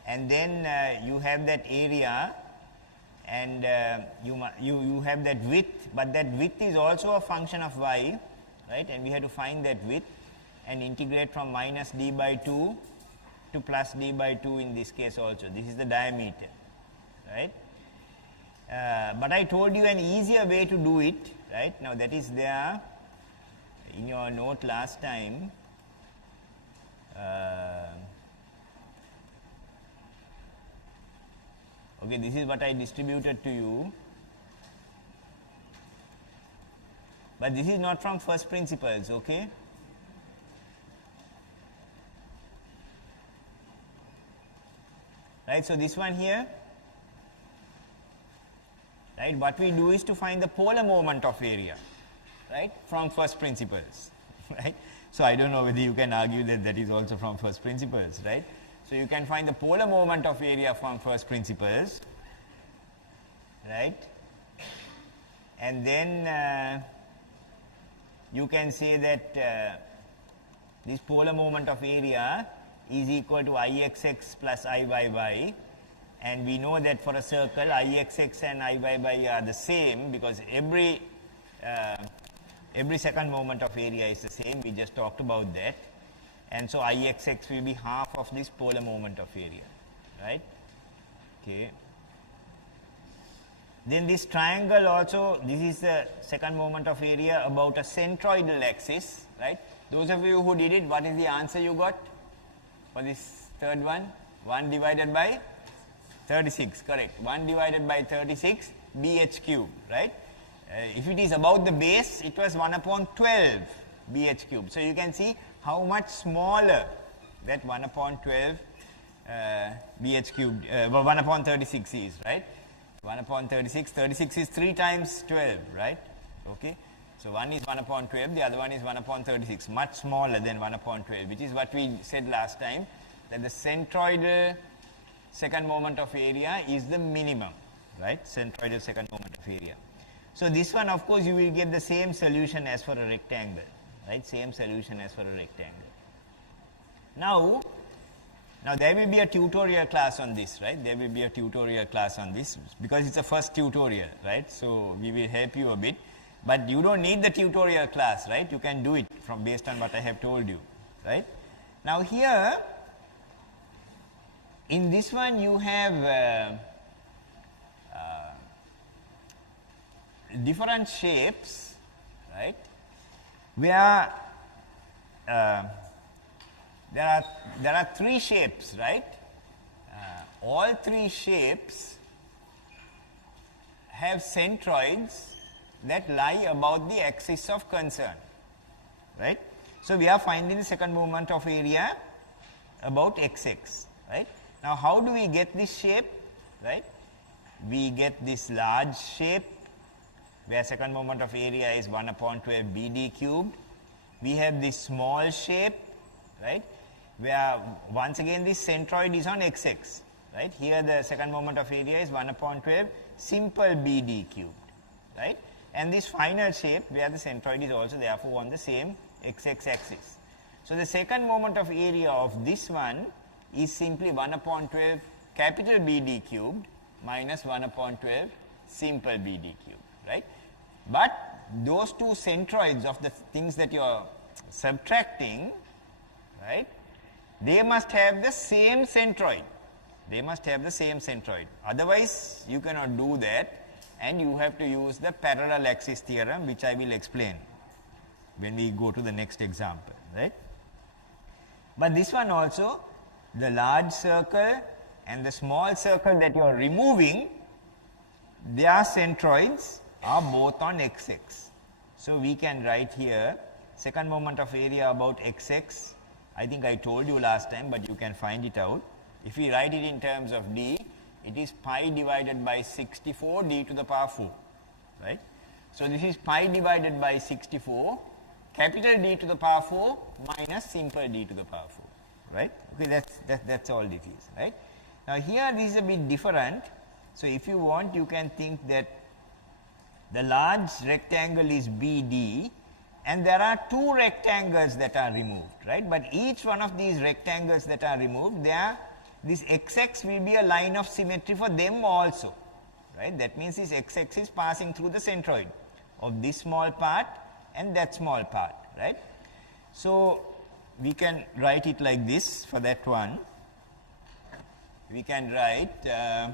And then you have that area, and you have that width, but that width is also a function of y, right? And we have to find that width and integrate from minus d by 2 to plus d by 2 in this case also. This is the diameter, right? But I told you an easier way to do it, right? Now that is there in your note last time. Okay, this is what I distributed to you. But this is not from first principles, okay? Right, so this one here, right, what we do is to find the polar moment of area, right, from first principles, right? So I don't know whether you can argue that that is also from first principles, right? So you can find the polar moment of area from first principles, right? And then you can say that this polar moment of area is equal to Ixx plus Iyy, and we know that for a circle Ixx and Iyy are the same because every second moment of area is the same. We just talked about that. And so Ixx will be half of this polar moment of area, right? Okay. Then this triangle also, this is the second moment of area about a centroidal axis, right? Those of you who did it, what is the answer you got for this third one? 1 divided by 36, correct. 1 divided by 36 bh cube, right? If it is about the base, it was 1 upon 12 bh cube. So you can see how much smaller that 1 upon 12 bh cubed, 1 upon 36 is, right? 1 upon 36, 36 is 3 times 12, right? Okay. So one is 1 upon 12, the other one is 1 upon 36, much smaller than 1 upon 12, which is what we said last time, that the centroidal second moment of area is the minimum, right? Centroidal second moment of area. So this one, of course, you will get the same solution as for a rectangle, right? Same solution as for a rectangle. Now there will be a tutorial class on this, right? There will be a tutorial class on this because it's a first tutorial, right? So we will help you a bit, but you don't need the tutorial class, right? You can do it from based on what I have told you, right? Now here, in this one you have different shapes, right? Where there are 3 shapes, right? All 3 shapes have centroids that lie about the axis of concern, right? So we are finding the second moment of area about xx, right? Now how do we get this shape, right? We get this large shape where second moment of area is 1 upon 12 bd cubed. We have this small shape, right, where once again this centroid is on xx, right? Here the second moment of area is 1 upon 12 simple bd cubed, right? And this final shape where the centroid is also therefore on the same xx axis. So the second moment of area of this one is simply 1 upon 12 capital BD cubed minus 1 upon 12 simple BD cubed, right? But those two centroids of the things that you are subtracting, right, they must have the same centroid. They must have the same centroid. Otherwise, you cannot do that, and you have to use the parallel axis theorem, which I will explain when we go to the next example, right? But this one also, the large circle and the small circle that you are removing, their centroids are both on xx. So we can write here second moment of area about xx. I think I told you last time, but you can find it out. If we write it in terms of d, it is pi divided by 64 d to the power 4, right? So this is pi divided by 64 capital D to the power 4 minus simple D to the power 4, right? Okay, that's all it is, right? Now here this is a bit different. So if you want, you can think that the large rectangle is BD and there are two rectangles that are removed, right? But each one of these rectangles that are removed, this XX will be a line of symmetry for them also, right? That means this XX is passing through the centroid of this small part and that small part, right? So we can write it like this for that one. We can write yeah.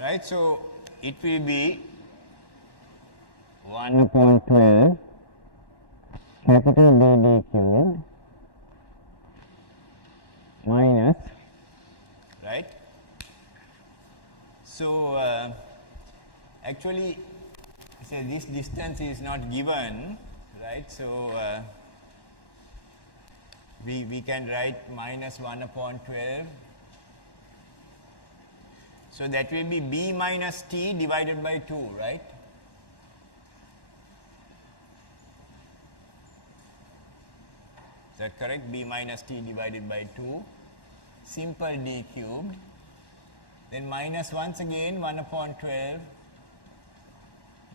Right, so it will be 1 upon 12 capital BD cube minus, right. So actually say this distance is not given, right. So we can write minus 1 upon 12. So that will be B minus T divided by 2, right? Is that correct? B minus T divided by 2, simple D cubed. Then minus once again 1 upon 12,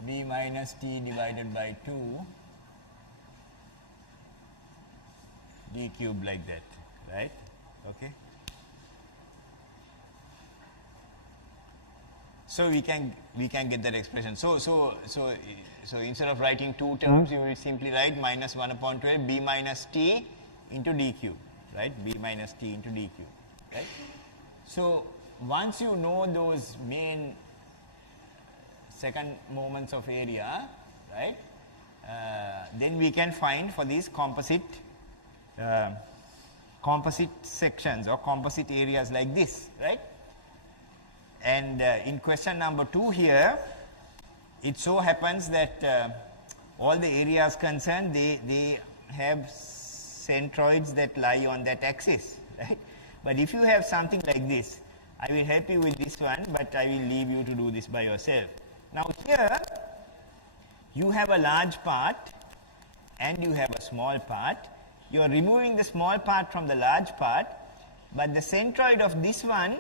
B minus T divided by 2, D cubed like that, right? Okay. So we can get that expression. So instead of writing two terms, you will simply write minus 1 upon 12 B minus T into D cube, right? B minus T into D cube, right? So once you know those main second moments of area, right? Then we can find for these composite sections or composite areas like this, right? And in question number 2 here, it so happens that all the areas concerned, they have centroids that lie on that axis, right? But if you have something like this, I will help you with this one, but I will leave you to do this by yourself. Now here, you have a large part and you have a small part. You are removing the small part from the large part, but the centroid of this one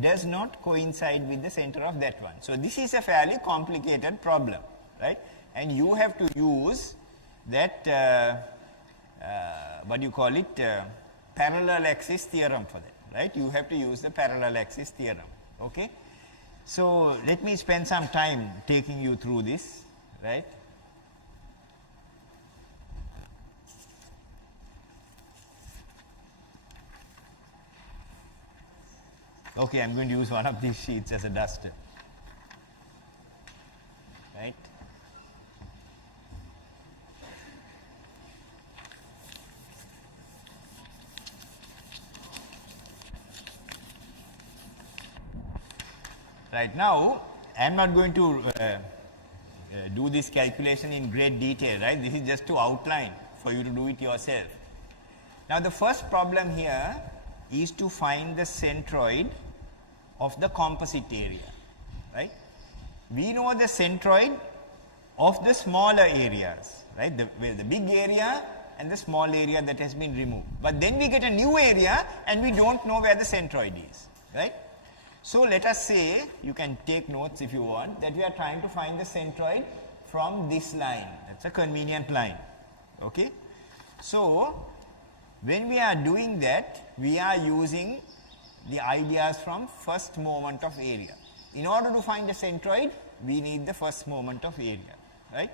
does not coincide with the center of that one. So this is a fairly complicated problem, right? And you have to use that what you call it, parallel axis theorem for that, right? You have to use the parallel axis theorem, okay? So let me spend some time taking you through this, right? Okay, I am going to use one of these sheets as a duster, right? Right now, I am not going to do this calculation in great detail, right? This is just to outline for you to do it yourself. Now, the first problem here is to find the centroid of the composite area, right? We know the centroid of the smaller areas, right? The big area and the small area that has been removed. But then we get a new area and we don't know where the centroid is, right? So let us say, you can take notes if you want, that we are trying to find the centroid from this line. That's a convenient line, okay? So when we are doing that, we are using the ideas from first moment of area. In order to find the centroid, we need the first moment of area, right?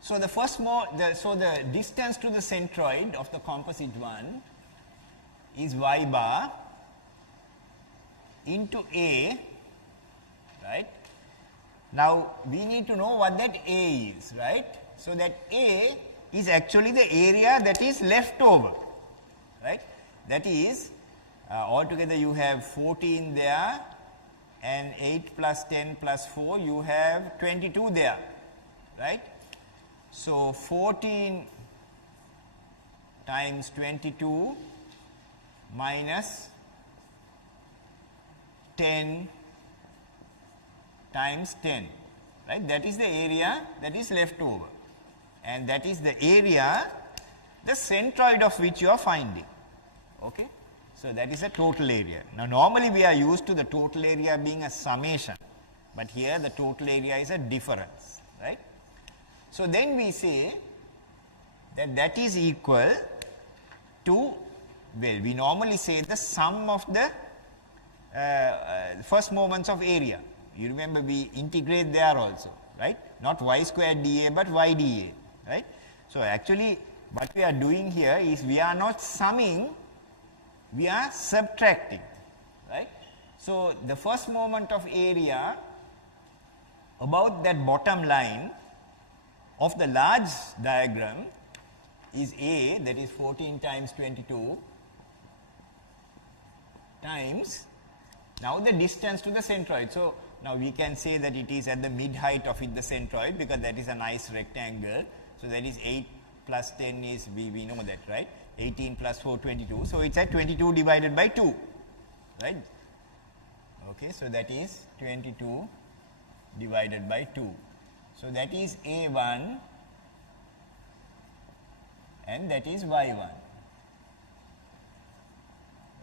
So the the distance to the centroid of the composite one is y bar into A, right? Now we need to know what that A is, right? So that A is actually the area that is left over, right? That is altogether you have 14 there and 8 plus 10 plus 4, you have 22 there, right? So 14 times 22 minus 10 times 10, right? That is the area that is left over, and that is the area, the centroid of which you are finding, okay? So that is the total area. Now normally we are used to the total area being a summation, but here the total area is a difference, right? So then we say that that is equal to, well, we normally say the sum of the first moments of area. You remember we integrate there also, right? Not y squared dA but y dA, right? So actually what we are doing here is we are not summing, we are subtracting, right? So the first moment of area about that bottom line of the large diagram is A, that is 14 times 22 times now the distance to the centroid. So now we can say that it is at the mid height of it, the centroid, because that is a nice rectangle. So that is 8 plus 10 is, we know that, right? 18 plus 4, 22. So it's at 22 divided by 2, right? Okay, so that is 22 divided by 2. So that is A1 and that is Y1,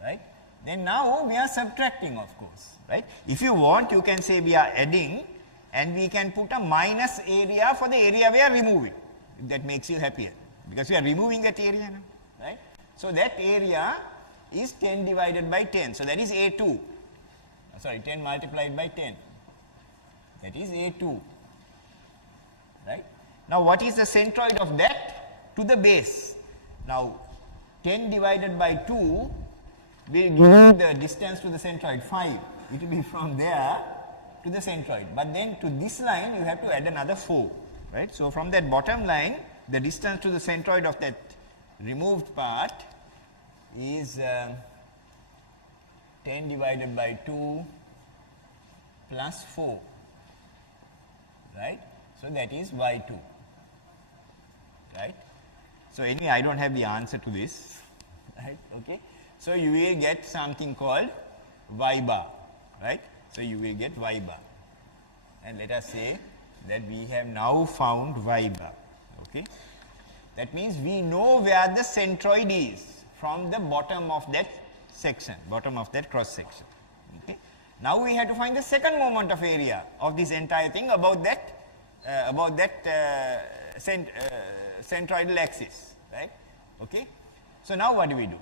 right? Then now we are subtracting, of course, right? If you want, you can say we are adding and we can put a minus area for the area we are removing, if that makes you happier, because we are removing that area now, right? So that area is 10 divided by 10, so that is A2, sorry, 10 multiplied by 10, that is A2, right? Now what is the centroid of that to the base? Now 10 divided by 2 will give you the distance to the centroid 5. It will be from there to the centroid, but then to this line you have to add another 4, right? So from that bottom line, the distance to the centroid of that removed part is 10 divided by 2 plus 4, right? So that is Y2, right? So anyway, I don't have the answer to this, right? Okay. So you will get something called Y bar, right? So you will get Y bar, and let us say that we have now found Y bar, okay? That means we know where the centroid is from the bottom of that section, bottom of that cross section, okay? Now we have to find the second moment of area of this entire thing about that centroidal axis, right? Okay. So now what do?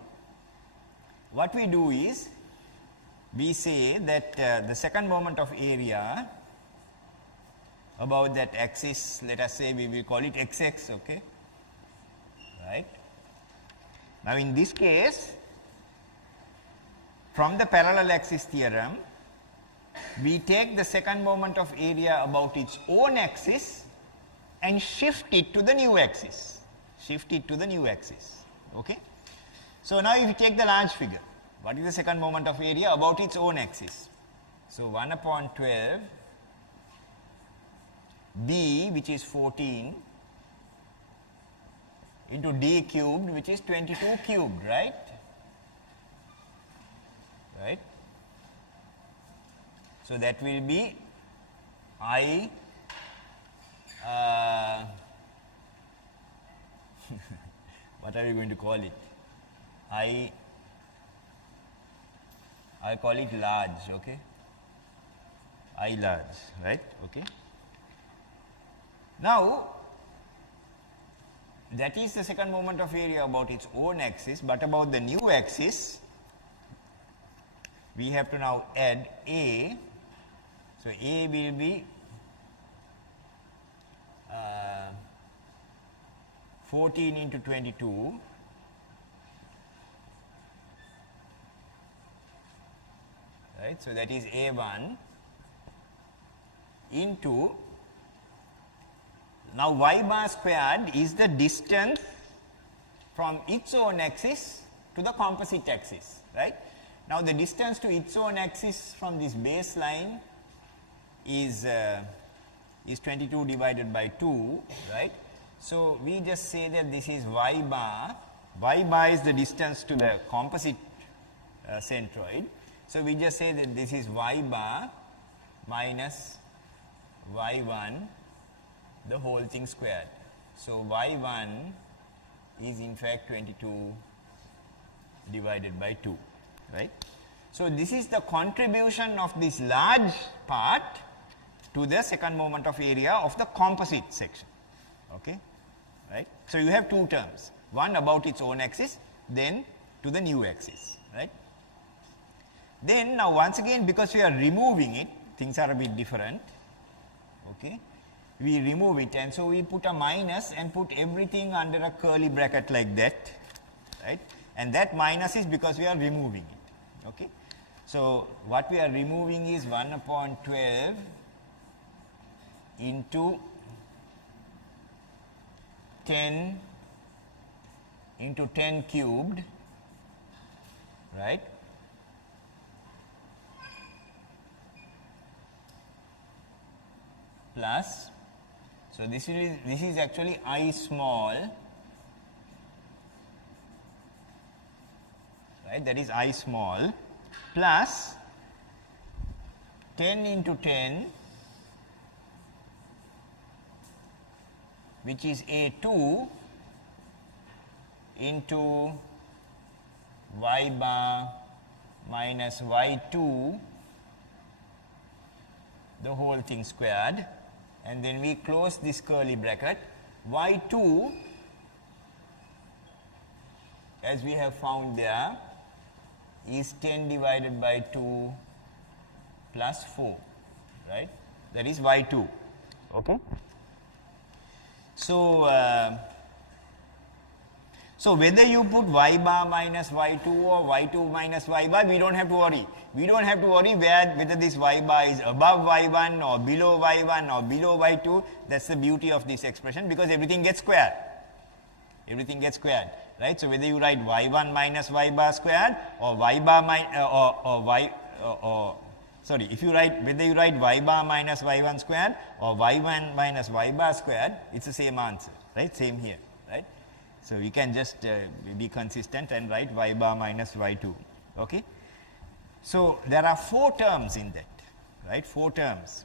What we do is we say that the second moment of area about that axis, let us say we will call it xx, okay, right? Now in this case, from the parallel axis theorem, we take the second moment of area about its own axis and shift it to the new axis, okay? So now if you take the large figure, what is the second moment of area about its own axis? So 1 upon 12 b, which is 14, into d cubed, which is 22 cubed, right? Right? So that will be I what are we going to call it? I'll call it large, okay? I large, right? Okay. Now that is the second moment of area about its own axis, but about the new axis we have to now add A. So, A will be 14 into 22 right. So, that is A1 into, now y bar squared is the distance from its own axis to the composite axis, right. Now, the distance to its own axis from this baseline is 22 divided by 2, right. So, we just say that this is y bar is the distance to the composite centroid. So, we just say that this is y bar minus y1 the whole thing squared. So, y1 is in fact 22 divided by 2, right. So, this is the contribution of this large part to the second moment of area of the composite section, okay, right. So, you have two terms, one about its own axis, then to the new axis, right. Then now once again, because we are removing it, things are a bit different, okay. We remove it, and so we put a minus and put everything under a curly bracket like that, right, and that minus is because we are removing it, okay. So, what we are removing is 1 upon 12 into 10 into 10 cubed, right, plus, so this is actually I small, right, that is I small, plus 10 into 10, which is A2 into y bar minus y2 the whole thing squared, and then we close this curly bracket. Y2, as we have found there, is 10 divided by 2 plus 4, right, that is y2, okay. So, so whether you put y bar minus y2 or y2 minus y bar, we don't have to worry. We don't have to worry whether this y bar is above y1 or below y1 or below y2. That's the beauty of this expression, because everything gets squared. Everything gets squared, right. So, whether you write y1 minus y bar squared or y bar sorry, if you write, whether you write y bar minus y1 squared or y1 minus y bar squared, it's the same answer, right, same here, right. So, you can just be consistent and write y bar minus y2, okay. So, there are 4 terms in that, right, 4 terms,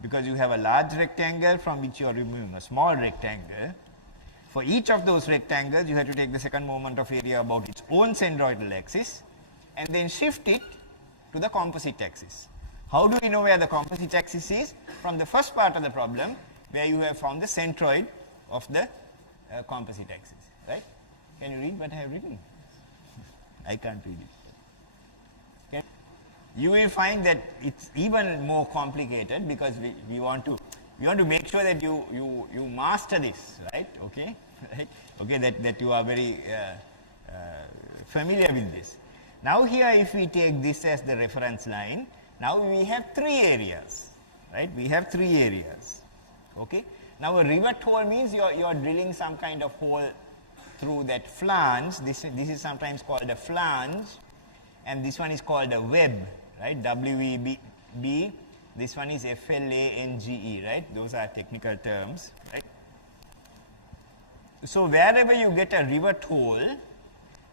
because you have a large rectangle from which you are removing a small rectangle. For each of those rectangles, you have to take the second moment of area about its own centroidal axis and then shift it to the composite axis. How do we know where the composite axis is? From the first part of the problem, where you have found the centroid of the composite axis, right. Can you read what I have written? I can't read it. Okay. You will find that it's even more complicated, because we want to make sure that you master this, right, okay, right, okay, that you are very familiar with this. Now, here if we take this as the reference line, now we have 3 areas, right, we have 3 areas, okay. Now, a rivet hole means you are drilling some kind of hole through that flange. This is sometimes called a flange, and this one is called a web, right, W-E-B, this one is F-L-A-N-G-E, right, those are technical terms, right. So, wherever you get a rivet hole,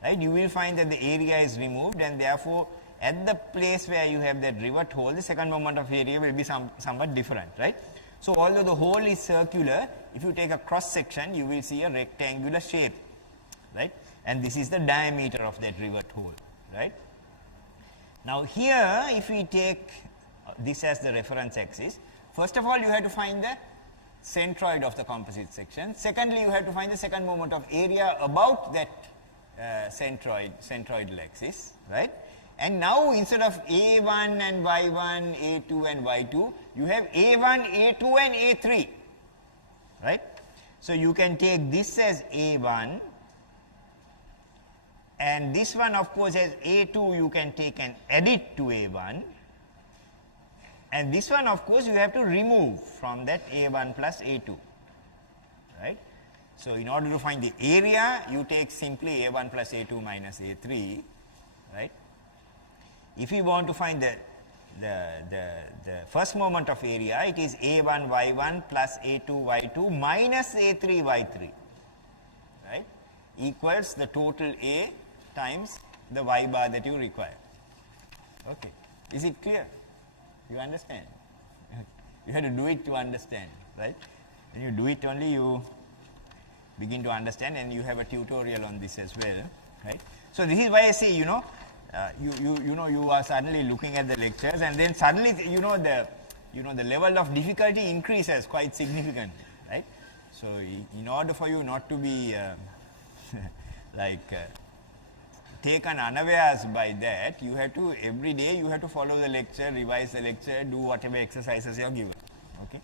right, you will find that the area is removed, and therefore, at the place where you have that rivet hole, the second moment of area will be somewhat different, right. So, although the hole is circular, if you take a cross section, you will see a rectangular shape, right, and this is the diameter of that rivet hole, right. Now, here if we take this as the reference axis, first of all you have to find the centroid of the composite section. Secondly, you have to find the second moment of area about that centroidal axis, right, And now instead of A1 and Y1, A2 and Y2, you have A1, A2 and A3, right? So you can take this as A1, and this one of course as A2 you can take and add it to A1, and this one of course you have to remove from that A1 plus A2, right? So in order to find the area, you take simply A1 plus A2 minus A3, right? If you want to find the first moment of area, it is A1 Y1 plus A2 Y2 minus A3 Y3, right? Equals the total A times the Y bar that you require. Okay. Is it clear? You understand? You have to do it to understand, right? When you do it only, you begin to understand, and you have a tutorial on this as well, right? So this is why I say, you know, you are suddenly looking at the lectures, and then suddenly the level of difficulty increases quite significantly, right? So in order for you not to be taken unawares by that, you have to every day you have to follow the lecture, revise the lecture, do whatever exercises you are given. Okay.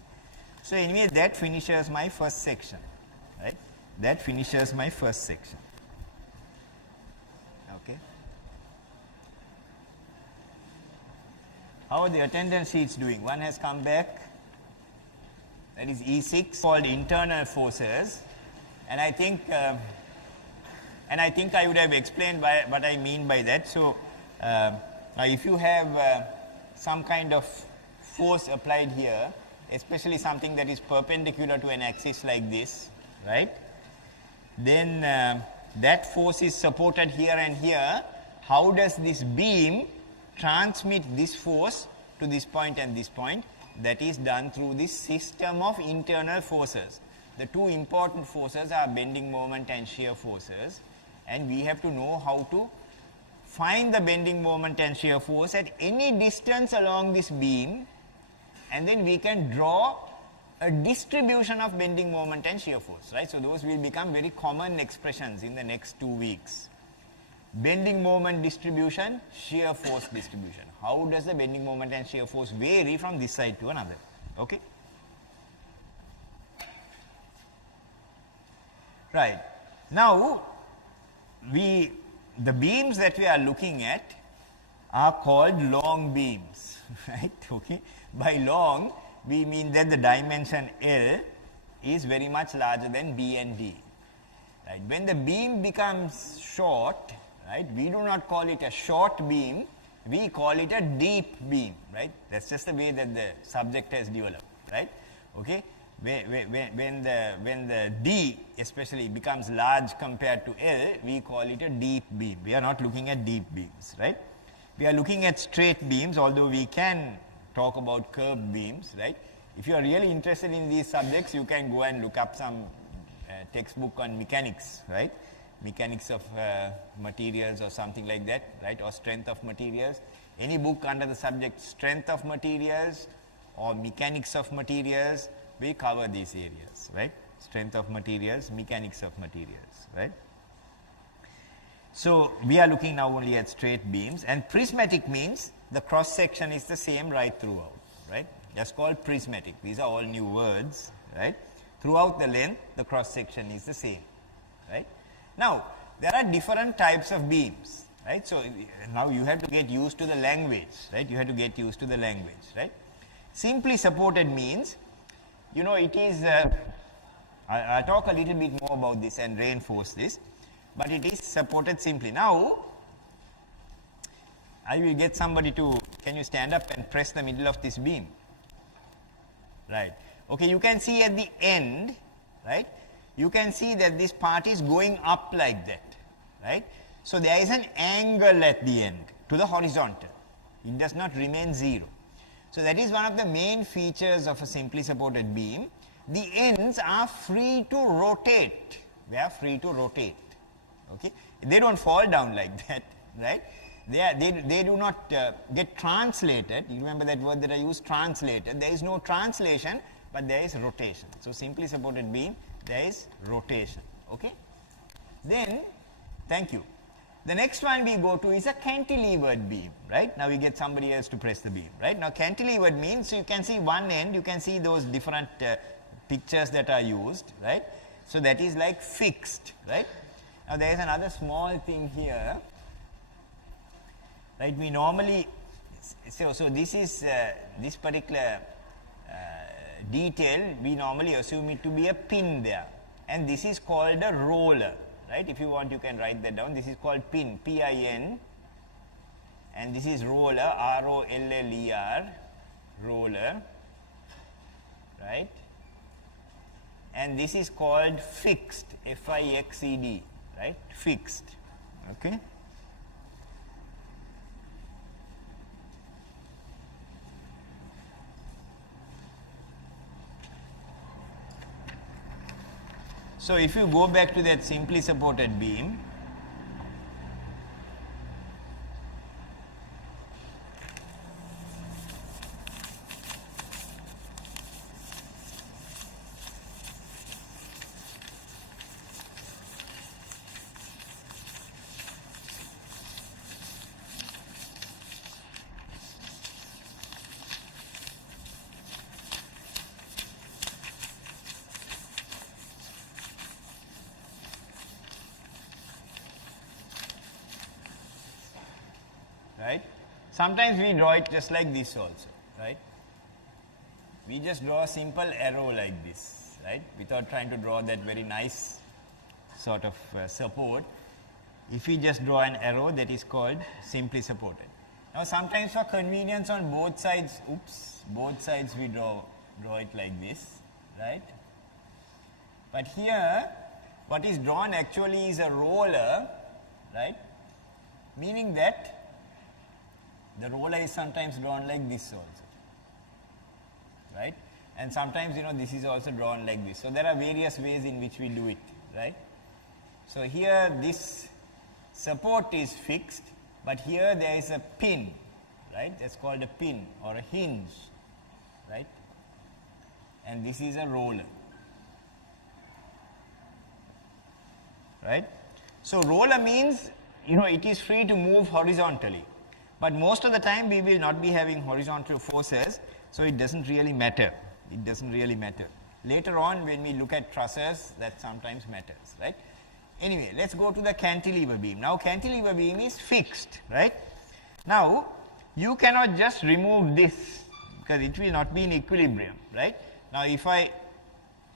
So anyway, that finishes my first section, right? That finishes my first section. Okay. How are the attendance sheets doing? One has come back. That is E6, called internal forces, and I think I would have explained what I mean by that. So if you have some kind of force applied here, especially something that is perpendicular to an axis like this, right? Then that force is supported here and here. How does this beam transmit this force to this point and this point? That is done through this system of internal forces. The two important forces are bending moment and shear forces, and we have to know how to find the bending moment and shear force at any distance along this beam, and then we can draw a distribution of bending moment and shear force, right? So those will become very common expressions in the next 2 weeks. Bending moment distribution, shear force distribution. How does the bending moment and shear force vary from this side to another? Okay. Right. Now, the beams that we are looking at are called long beams, right? Okay. By long, we mean that the dimension L is very much larger than B and D. Right. When the beam becomes short, right, we do not call it a short beam, we call it a deep beam, right? That's just the way that the subject has developed, right? Okay. When the D especially becomes large compared to L, we call it a deep beam. We are not looking at deep beams, right? We are looking at straight beams, although we can talk about curved beams, right? If you are really interested in these subjects, you can go and look up some textbook on mechanics, right? Mechanics of materials or something like that, right? Or strength of materials. Any book under the subject strength of materials or mechanics of materials, we cover these areas, right? Strength of materials, mechanics of materials, right? So we are looking now only at straight beams, and prismatic means the cross section is the same right throughout, right? Just called prismatic. These are all new words, right? Throughout the length, the cross section is the same, right? Now, there are different types of beams, right? So now you have to get used to the language, right? You have to get used to the language, right? Simply supported means, you know, it is, I'll talk a little bit more about this and reinforce this, but it is supported simply. Now, I will get somebody to, can you stand up and press the middle of this beam? Right. Okay, you can see at the end, right? You can see that this part is going up like that, right? So there is an angle at the end to the horizontal. It does not remain zero. So that is one of the main features of a simply supported beam. The ends are free to rotate. They are free to rotate. Okay? They don't fall down like that, right? They do not get translated. You remember that word that I used, translated. There is no translation, but there is rotation. So simply supported beam, there is rotation. Okay? Then, thank you. The next one we go to is a cantilevered beam, right? Now we get somebody else to press the beam, right? Now cantilevered means you can see one end, you can see those different pictures that are used, right? So that is like fixed, right? Now there is another small thing here, right? We normally, so this is, this particular detail, we normally assume it to be a pin there. And this is called a roller, right? If you want, you can write that down. This is called pin, P-I-N. And this is roller, R-O-L-L-E-R, roller, right? And this is called fixed, F-I-X-E-D, right? Fixed, okay? So if you go back to that simply supported beam, right? Sometimes we draw it just like this also, right? We just draw a simple arrow like this, right? Without trying to draw that very nice sort of support. If we just draw an arrow, that is called simply supported. Now sometimes for convenience on both sides, both sides we draw it like this, right? But here, what is drawn actually is a roller, right? Meaning that the roller is sometimes drawn like this also, right? And sometimes, you know, this is also drawn like this. So there are various ways in which we do it, right? So here this support is fixed, but here there is a pin, right? That's called a pin or a hinge, right? And this is a roller, right? So roller means, you know, it is free to move horizontally. But most of the time we will not be having horizontal forces, so it doesn't really matter. It doesn't really matter. Later on when we look at trusses, that sometimes matters, right? Anyway, let's go to the cantilever beam. Now cantilever beam is fixed, right? Now you cannot just remove this because it will not be in equilibrium, right? Now if I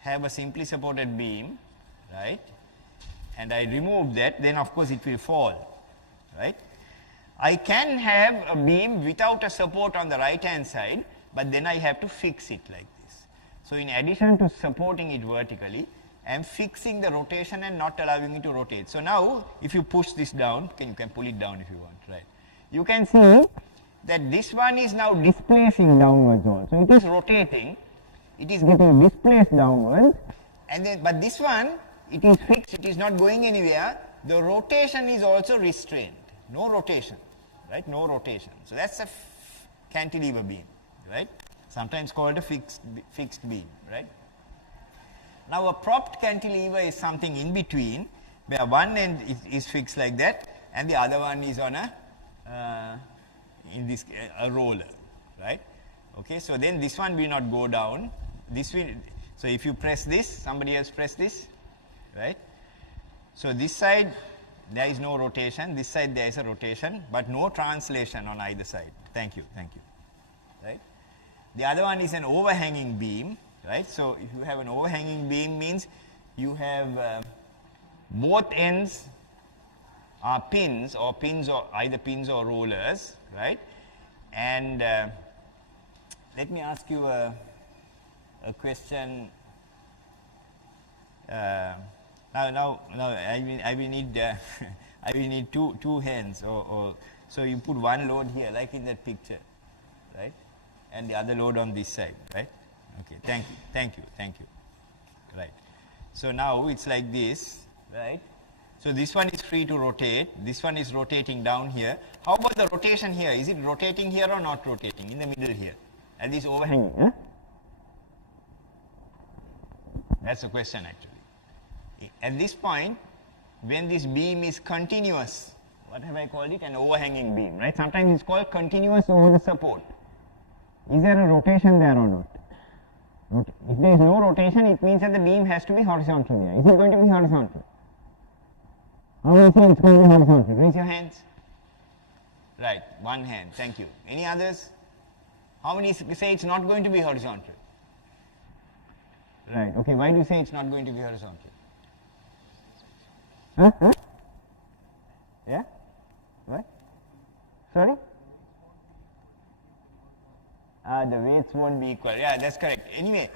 have a simply supported beam, right, and I remove that, then of course it will fall, right? I can have a beam without a support on the right hand side, but then I have to fix it like this. So in addition to supporting it vertically, I am fixing the rotation and not allowing it to rotate. So now if you push this down, you can pull it down if you want, right? You can see that this one is now displacing downwards also. It is rotating, it is getting displaced downwards, and then but this one, it is fixed, it is not going anywhere. The rotation is also restrained, no rotation. Right, no rotation. So that's a cantilever beam, right? Sometimes called a fixed beam, right? Now a propped cantilever is something in between, where one end is fixed like that, and the other one is on a a roller, right? Okay, so then this one will not go down. This will. So if you press this, somebody else press this, right? So this side, there is no rotation, this side there is a rotation, but no translation on either side. Thank you, right? The other one is an overhanging beam, right? So if you have an overhanging beam means you have both ends are pins or either pins or rollers, right? And let me ask you a question. Now I will need I will need two hands or so you put one load here like in that picture, right, and the other load on this side, right? Okay, thank you, right. So now it's like this, right? So this one is free to rotate, this one is rotating down here. How about the rotation here? Is it rotating here or not rotating in the middle here at this overhang? Huh? That's the question actually. At this point, when this beam is continuous, what have I called it? An overhanging beam, right? Sometimes it's called continuous over the support. Is there a rotation there or not? If there is no rotation, it means that the beam has to be horizontal here. Is it going to be horizontal? How many say it's going to be horizontal? Raise your hands. Right, one hand, thank you. Any others? How many say it's not going to be horizontal? Right, okay, why do you say it's not going to be horizontal? Huh? Yeah? What? Sorry? The weights won't be equal. Yeah, that's correct. Anyway,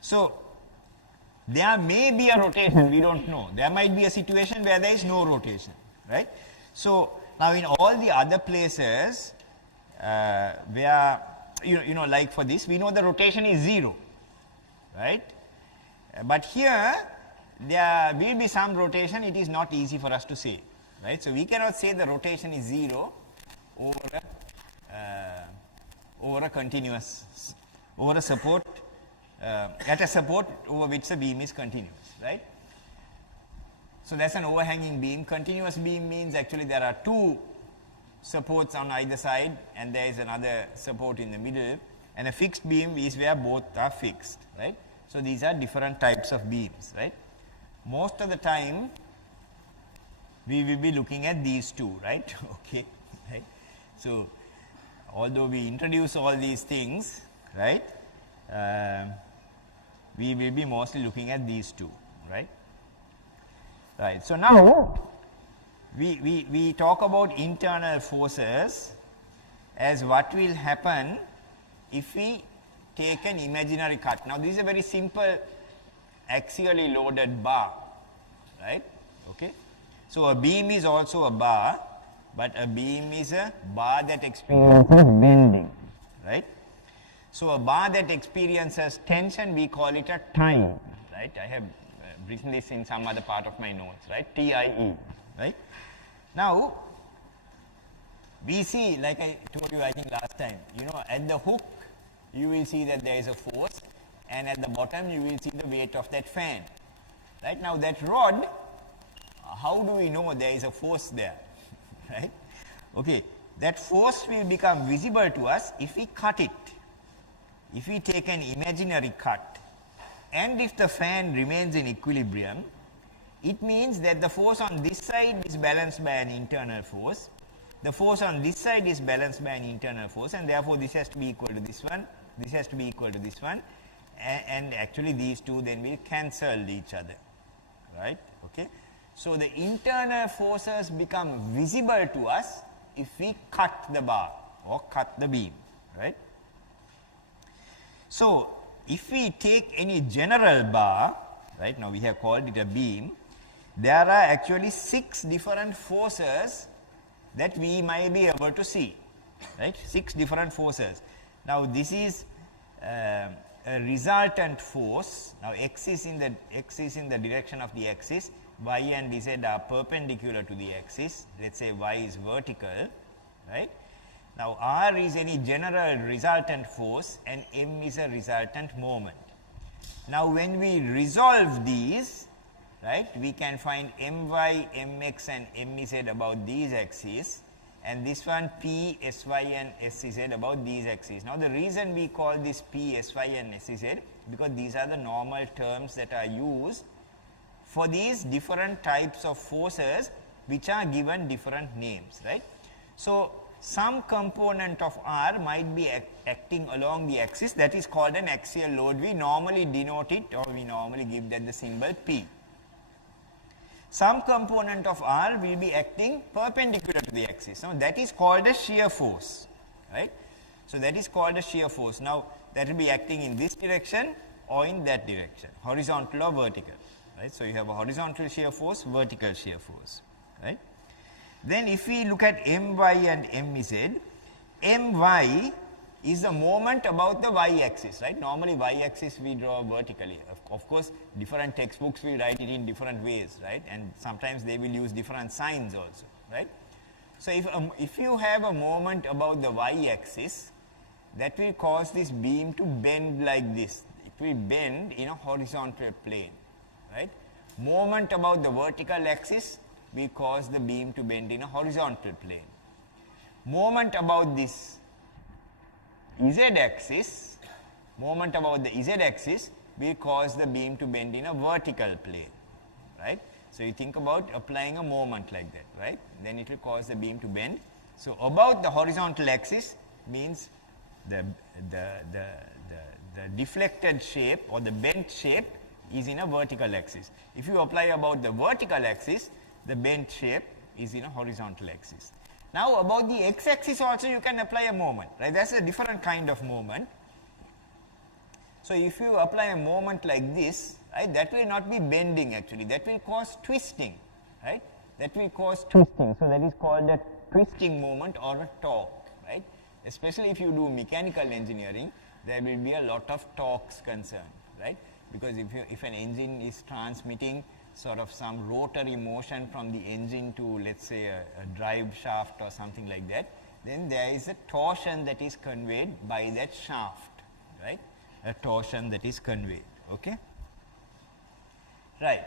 so there may be a rotation, we don't know. There might be a situation where there is no rotation, right? So now in all the other places where, you know, like for this, we know the rotation is 0, right? But here, there will be some rotation, it is not easy for us to say, right? So we cannot say the rotation is 0 over a continuous, over a support, at a support over which the beam is continuous, right? So that's an overhanging beam. Continuous beam means actually there are two supports on either side and there is another support in the middle, and a fixed beam is where both are fixed, right? So these are different types of beams, right? Most of the time we will be looking at these two, right? Okay, right? So although we introduce all these things, right, we will be mostly looking at these two, right? Right. So now we talk about internal forces as what will happen if we take an imaginary cut. Now this is a very simple axially loaded bar, right? Okay. So a beam is also a bar, but a beam is a bar that experiences bending, right? So a bar that experiences tension, we call it a tie, right? I have written this in some other part of my notes, right? TIE, right? Now, we see, like I told you I think last time, you know, at the hook, you will see that there is a force, and at the bottom you will see the weight of that fan, right? Now that rod, how do we know there is a force there? Right? Okay, that force will become visible to us if we cut it. If we take an imaginary cut, and if the fan remains in equilibrium, it means that the force on this side is balanced by an internal force, the force on this side is balanced by an internal force, and therefore this has to be equal to this one, this has to be equal to this one, and actually these two then will cancel each other, right? Okay. So the internal forces become visible to us if we cut the bar or cut the beam, right? So if we take any general bar, right, now we have called it a beam, there are actually 6 different forces that we might be able to see, right? 6 different forces. Now this is a resultant force. Now x is in the direction of the axis, y and z are perpendicular to the axis. Let's say y is vertical, right? Now r is any general resultant force and m is a resultant moment. Now when we resolve these, right, we can find my, mx and mz about these axes, and this one p, sy and scz about these axes. Now the reason we call this p, sy and scz, because these are the normal terms that are used for these different types of forces which are given different names, right? So some component of R might be acting along the axis, that is called an axial load. We normally denote it, or we normally give that the symbol P. Some component of R will be acting perpendicular to the axis. Now that is called a shear force, right? So that is called a shear force. Now that will be acting in this direction or in that direction, horizontal or vertical. Right? So you have a horizontal shear force, vertical shear force, right? Then if we look at my and mz, my is the moment about the y-axis, right? Normally y-axis we draw vertically. Of course, different textbooks will write it in different ways, right? And sometimes they will use different signs also, right? So if you have a moment about the y-axis, that will cause this beam to bend like this. It will bend in a horizontal plane, right? Moment about the vertical axis, will cause the beam to bend in a horizontal plane. Moment about this z-axis, moment about the z-axis will cause the beam to bend in a vertical plane, right? So you think about applying a moment like that, right? Then it will cause the beam to bend. So about the horizontal axis means the deflected shape or the bent shape is in a vertical axis. If you apply about the vertical axis, the bent shape is in a horizontal axis. Now about the x-axis also you can apply a moment, right? That's a different kind of moment. So if you apply a moment like this, right, that will not be bending actually, that will cause twisting, right? That will cause twisting. So that is called a twisting moment or a torque, right? Especially if you do mechanical engineering, there will be a lot of torques concerned, right? Because if an engine is transmitting sort of some rotary motion from the engine to, let's say, a drive shaft or something like that, then there is a torsion that is conveyed by that shaft, right? A torsion that is conveyed, okay? Right.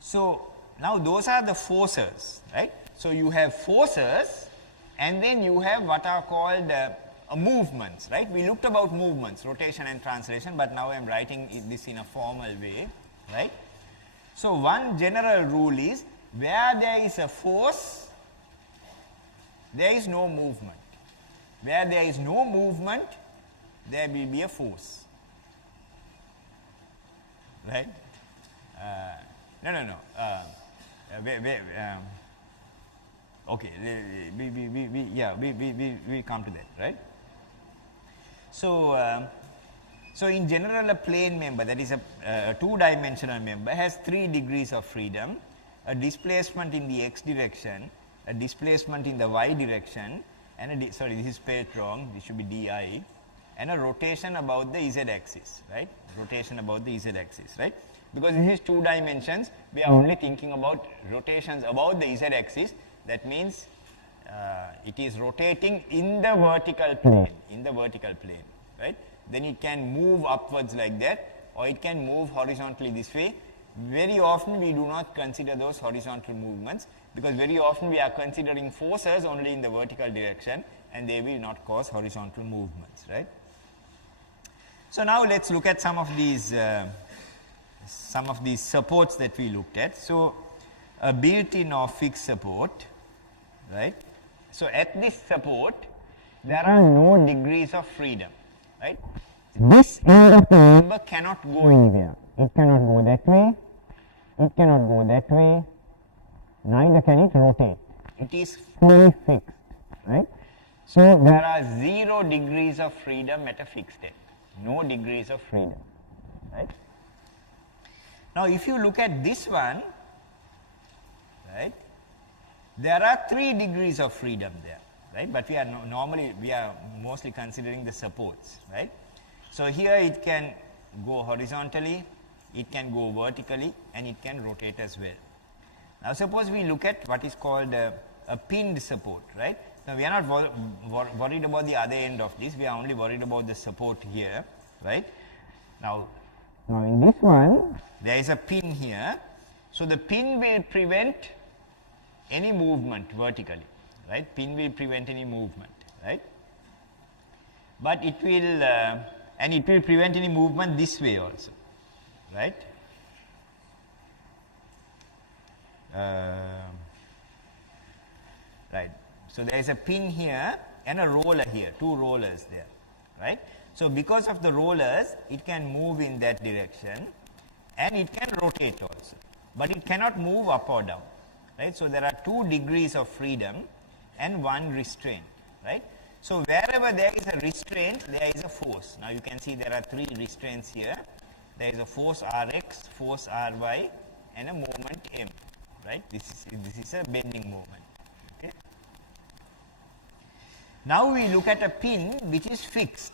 So now those are the forces, right? So you have forces and then you have what are called movements, right? We looked about movements, rotation and translation, but now I am writing this in a formal way, right? So one general rule is where there is a force, there is no movement. Where there is no movement, there will be a force, right? Okay, we come to that, right? So, so in general, a plane member, that is a two-dimensional member, has 3 degrees of freedom: a displacement in the x direction, a displacement in the y direction, and a sorry, this is spelled wrong. This should be di, and a rotation about the z-axis, right? Rotation about the z-axis, right? Because this is 2 dimensions, we are only thinking about rotations about the z-axis. That means it is rotating in the vertical plane, right? Then it can move upwards like that, or it can move horizontally this way. Very often we do not consider those horizontal movements, because very often we are considering forces only in the vertical direction, and they will not cause horizontal movements, right? So now let's look at some of these supports that we looked at. So a built-in or fixed support, right? So at this support there are no degrees of freedom, right? This end of the member cannot go anywhere. It cannot go that way, it cannot go that way, neither can it rotate. It is fully fixed, right? So there are 0 degrees of freedom at a fixed end. No degrees of freedom, right? Now if you look at this one, right, there are 3 degrees of freedom there, right? But we are normally we are mostly considering the supports, right? So here it can go horizontally, it can go vertically, and it can rotate as well. Now suppose we look at what is called a pinned support, right? Now we are not worried about the other end of this, we are only worried about the support here, right? Now in this one there is a pin here, so the pin will prevent any movement vertically, right? Pin will prevent any movement, right? But it will and it will prevent any movement this way also, right? Right. So there is a pin here and a roller here, 2 rollers there, right? So because of the rollers, it can move in that direction and it can rotate also, but it cannot move up or down, right? So there are 2 degrees of freedom and 1 restraint, right? So wherever there is a restraint, there is a force. Now you can see there are 3 restraints here. There is a force Rx, force Ry, and a moment M, right? This is a bending moment. Okay. Now we look at a pin which is fixed,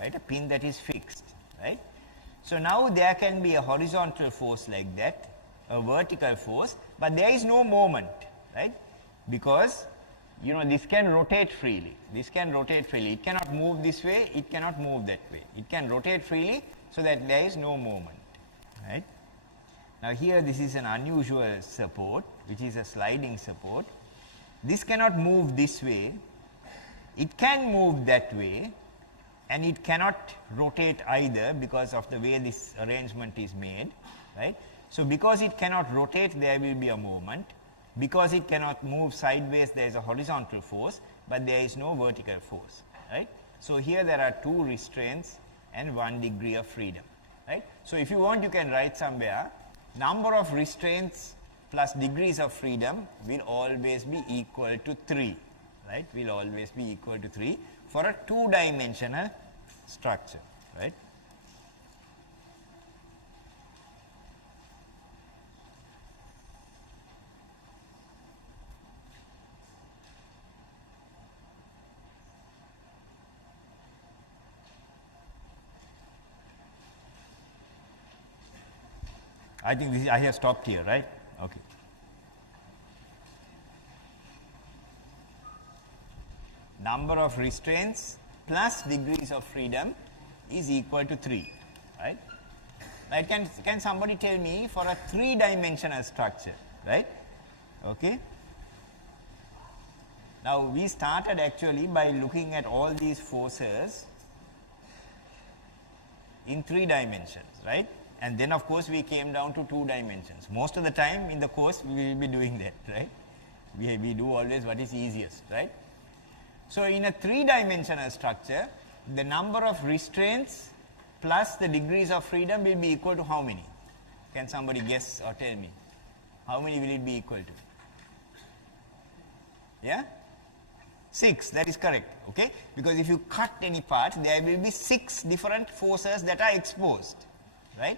right? A pin that is fixed, right? So now there can be a horizontal force like that, a vertical force, but there is no moment, right? Because you know this can rotate freely. This can rotate freely. It cannot move this way, it cannot move that way. It can rotate freely so that there is no moment, right? Now here this is an unusual support, which is a sliding support. This cannot move this way, it can move that way, and it cannot rotate either because of the way this arrangement is made, right. So because it cannot rotate, there will be a movement. Because it cannot move sideways, there is a horizontal force, but there is no vertical force, right. So here there are two restraints and 1 degree of freedom, right. So if you want, you can write somewhere, number of restraints plus degrees of freedom will always be equal to 3, right, will always be equal to 3 for a two-dimensional structure, right. I think this is, I have stopped here, right? Okay. Number of restraints plus degrees of freedom is equal to 3, right? Right? Can somebody tell me for a three-dimensional structure, right? Okay. Now we started actually by looking at all these forces in 3 dimensions, right? And then of course we came down to 2 dimensions. Most of the time in the course we will be doing that, right? We do always what is easiest, right? So in a 3-dimensional structure, the number of restraints plus the degrees of freedom will be equal to how many? Can somebody guess or tell me? How many will it be equal to? Yeah? 6, that is correct, okay? Because if you cut any part, there will be 6 different forces that are exposed, right?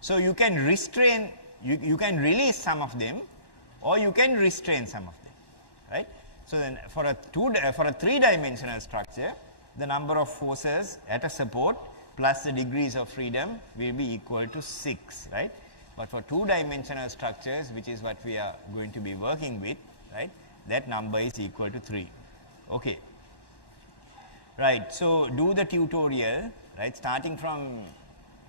So you can restrain, you can release some of them, or you can restrain some of them, right? So then for a 3-dimensional structure, the number of forces at a support plus the degrees of freedom will be equal to 6, right? But for 2-dimensional structures, which is what we are going to be working with, right, that number is equal to 3. Okay. Right, so do the tutorial, right, starting from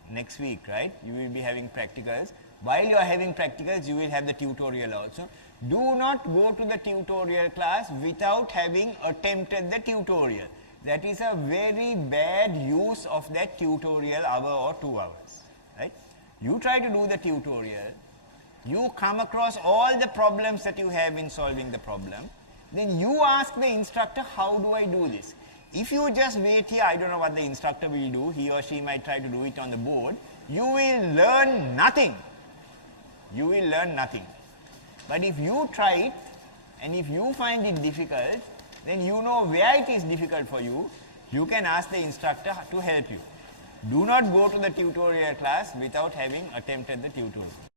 next week, right, you will be having practicals. While you are having practicals, you will have the tutorial also. Do not go to the tutorial class without having attempted the tutorial. That is a very bad use of that tutorial hour or 2 hours, right. You try to do the tutorial, you come across all the problems that you have in solving the problem, then you ask the instructor, how do I do this? If you just wait here, I don't know what the instructor will do, he or she might try to do it on the board, you will learn nothing. You will learn nothing. But if you try it, and if you find it difficult, then you know where it is difficult for you, you can ask the instructor to help you. Do not go to the tutorial class without having attempted the tutorial.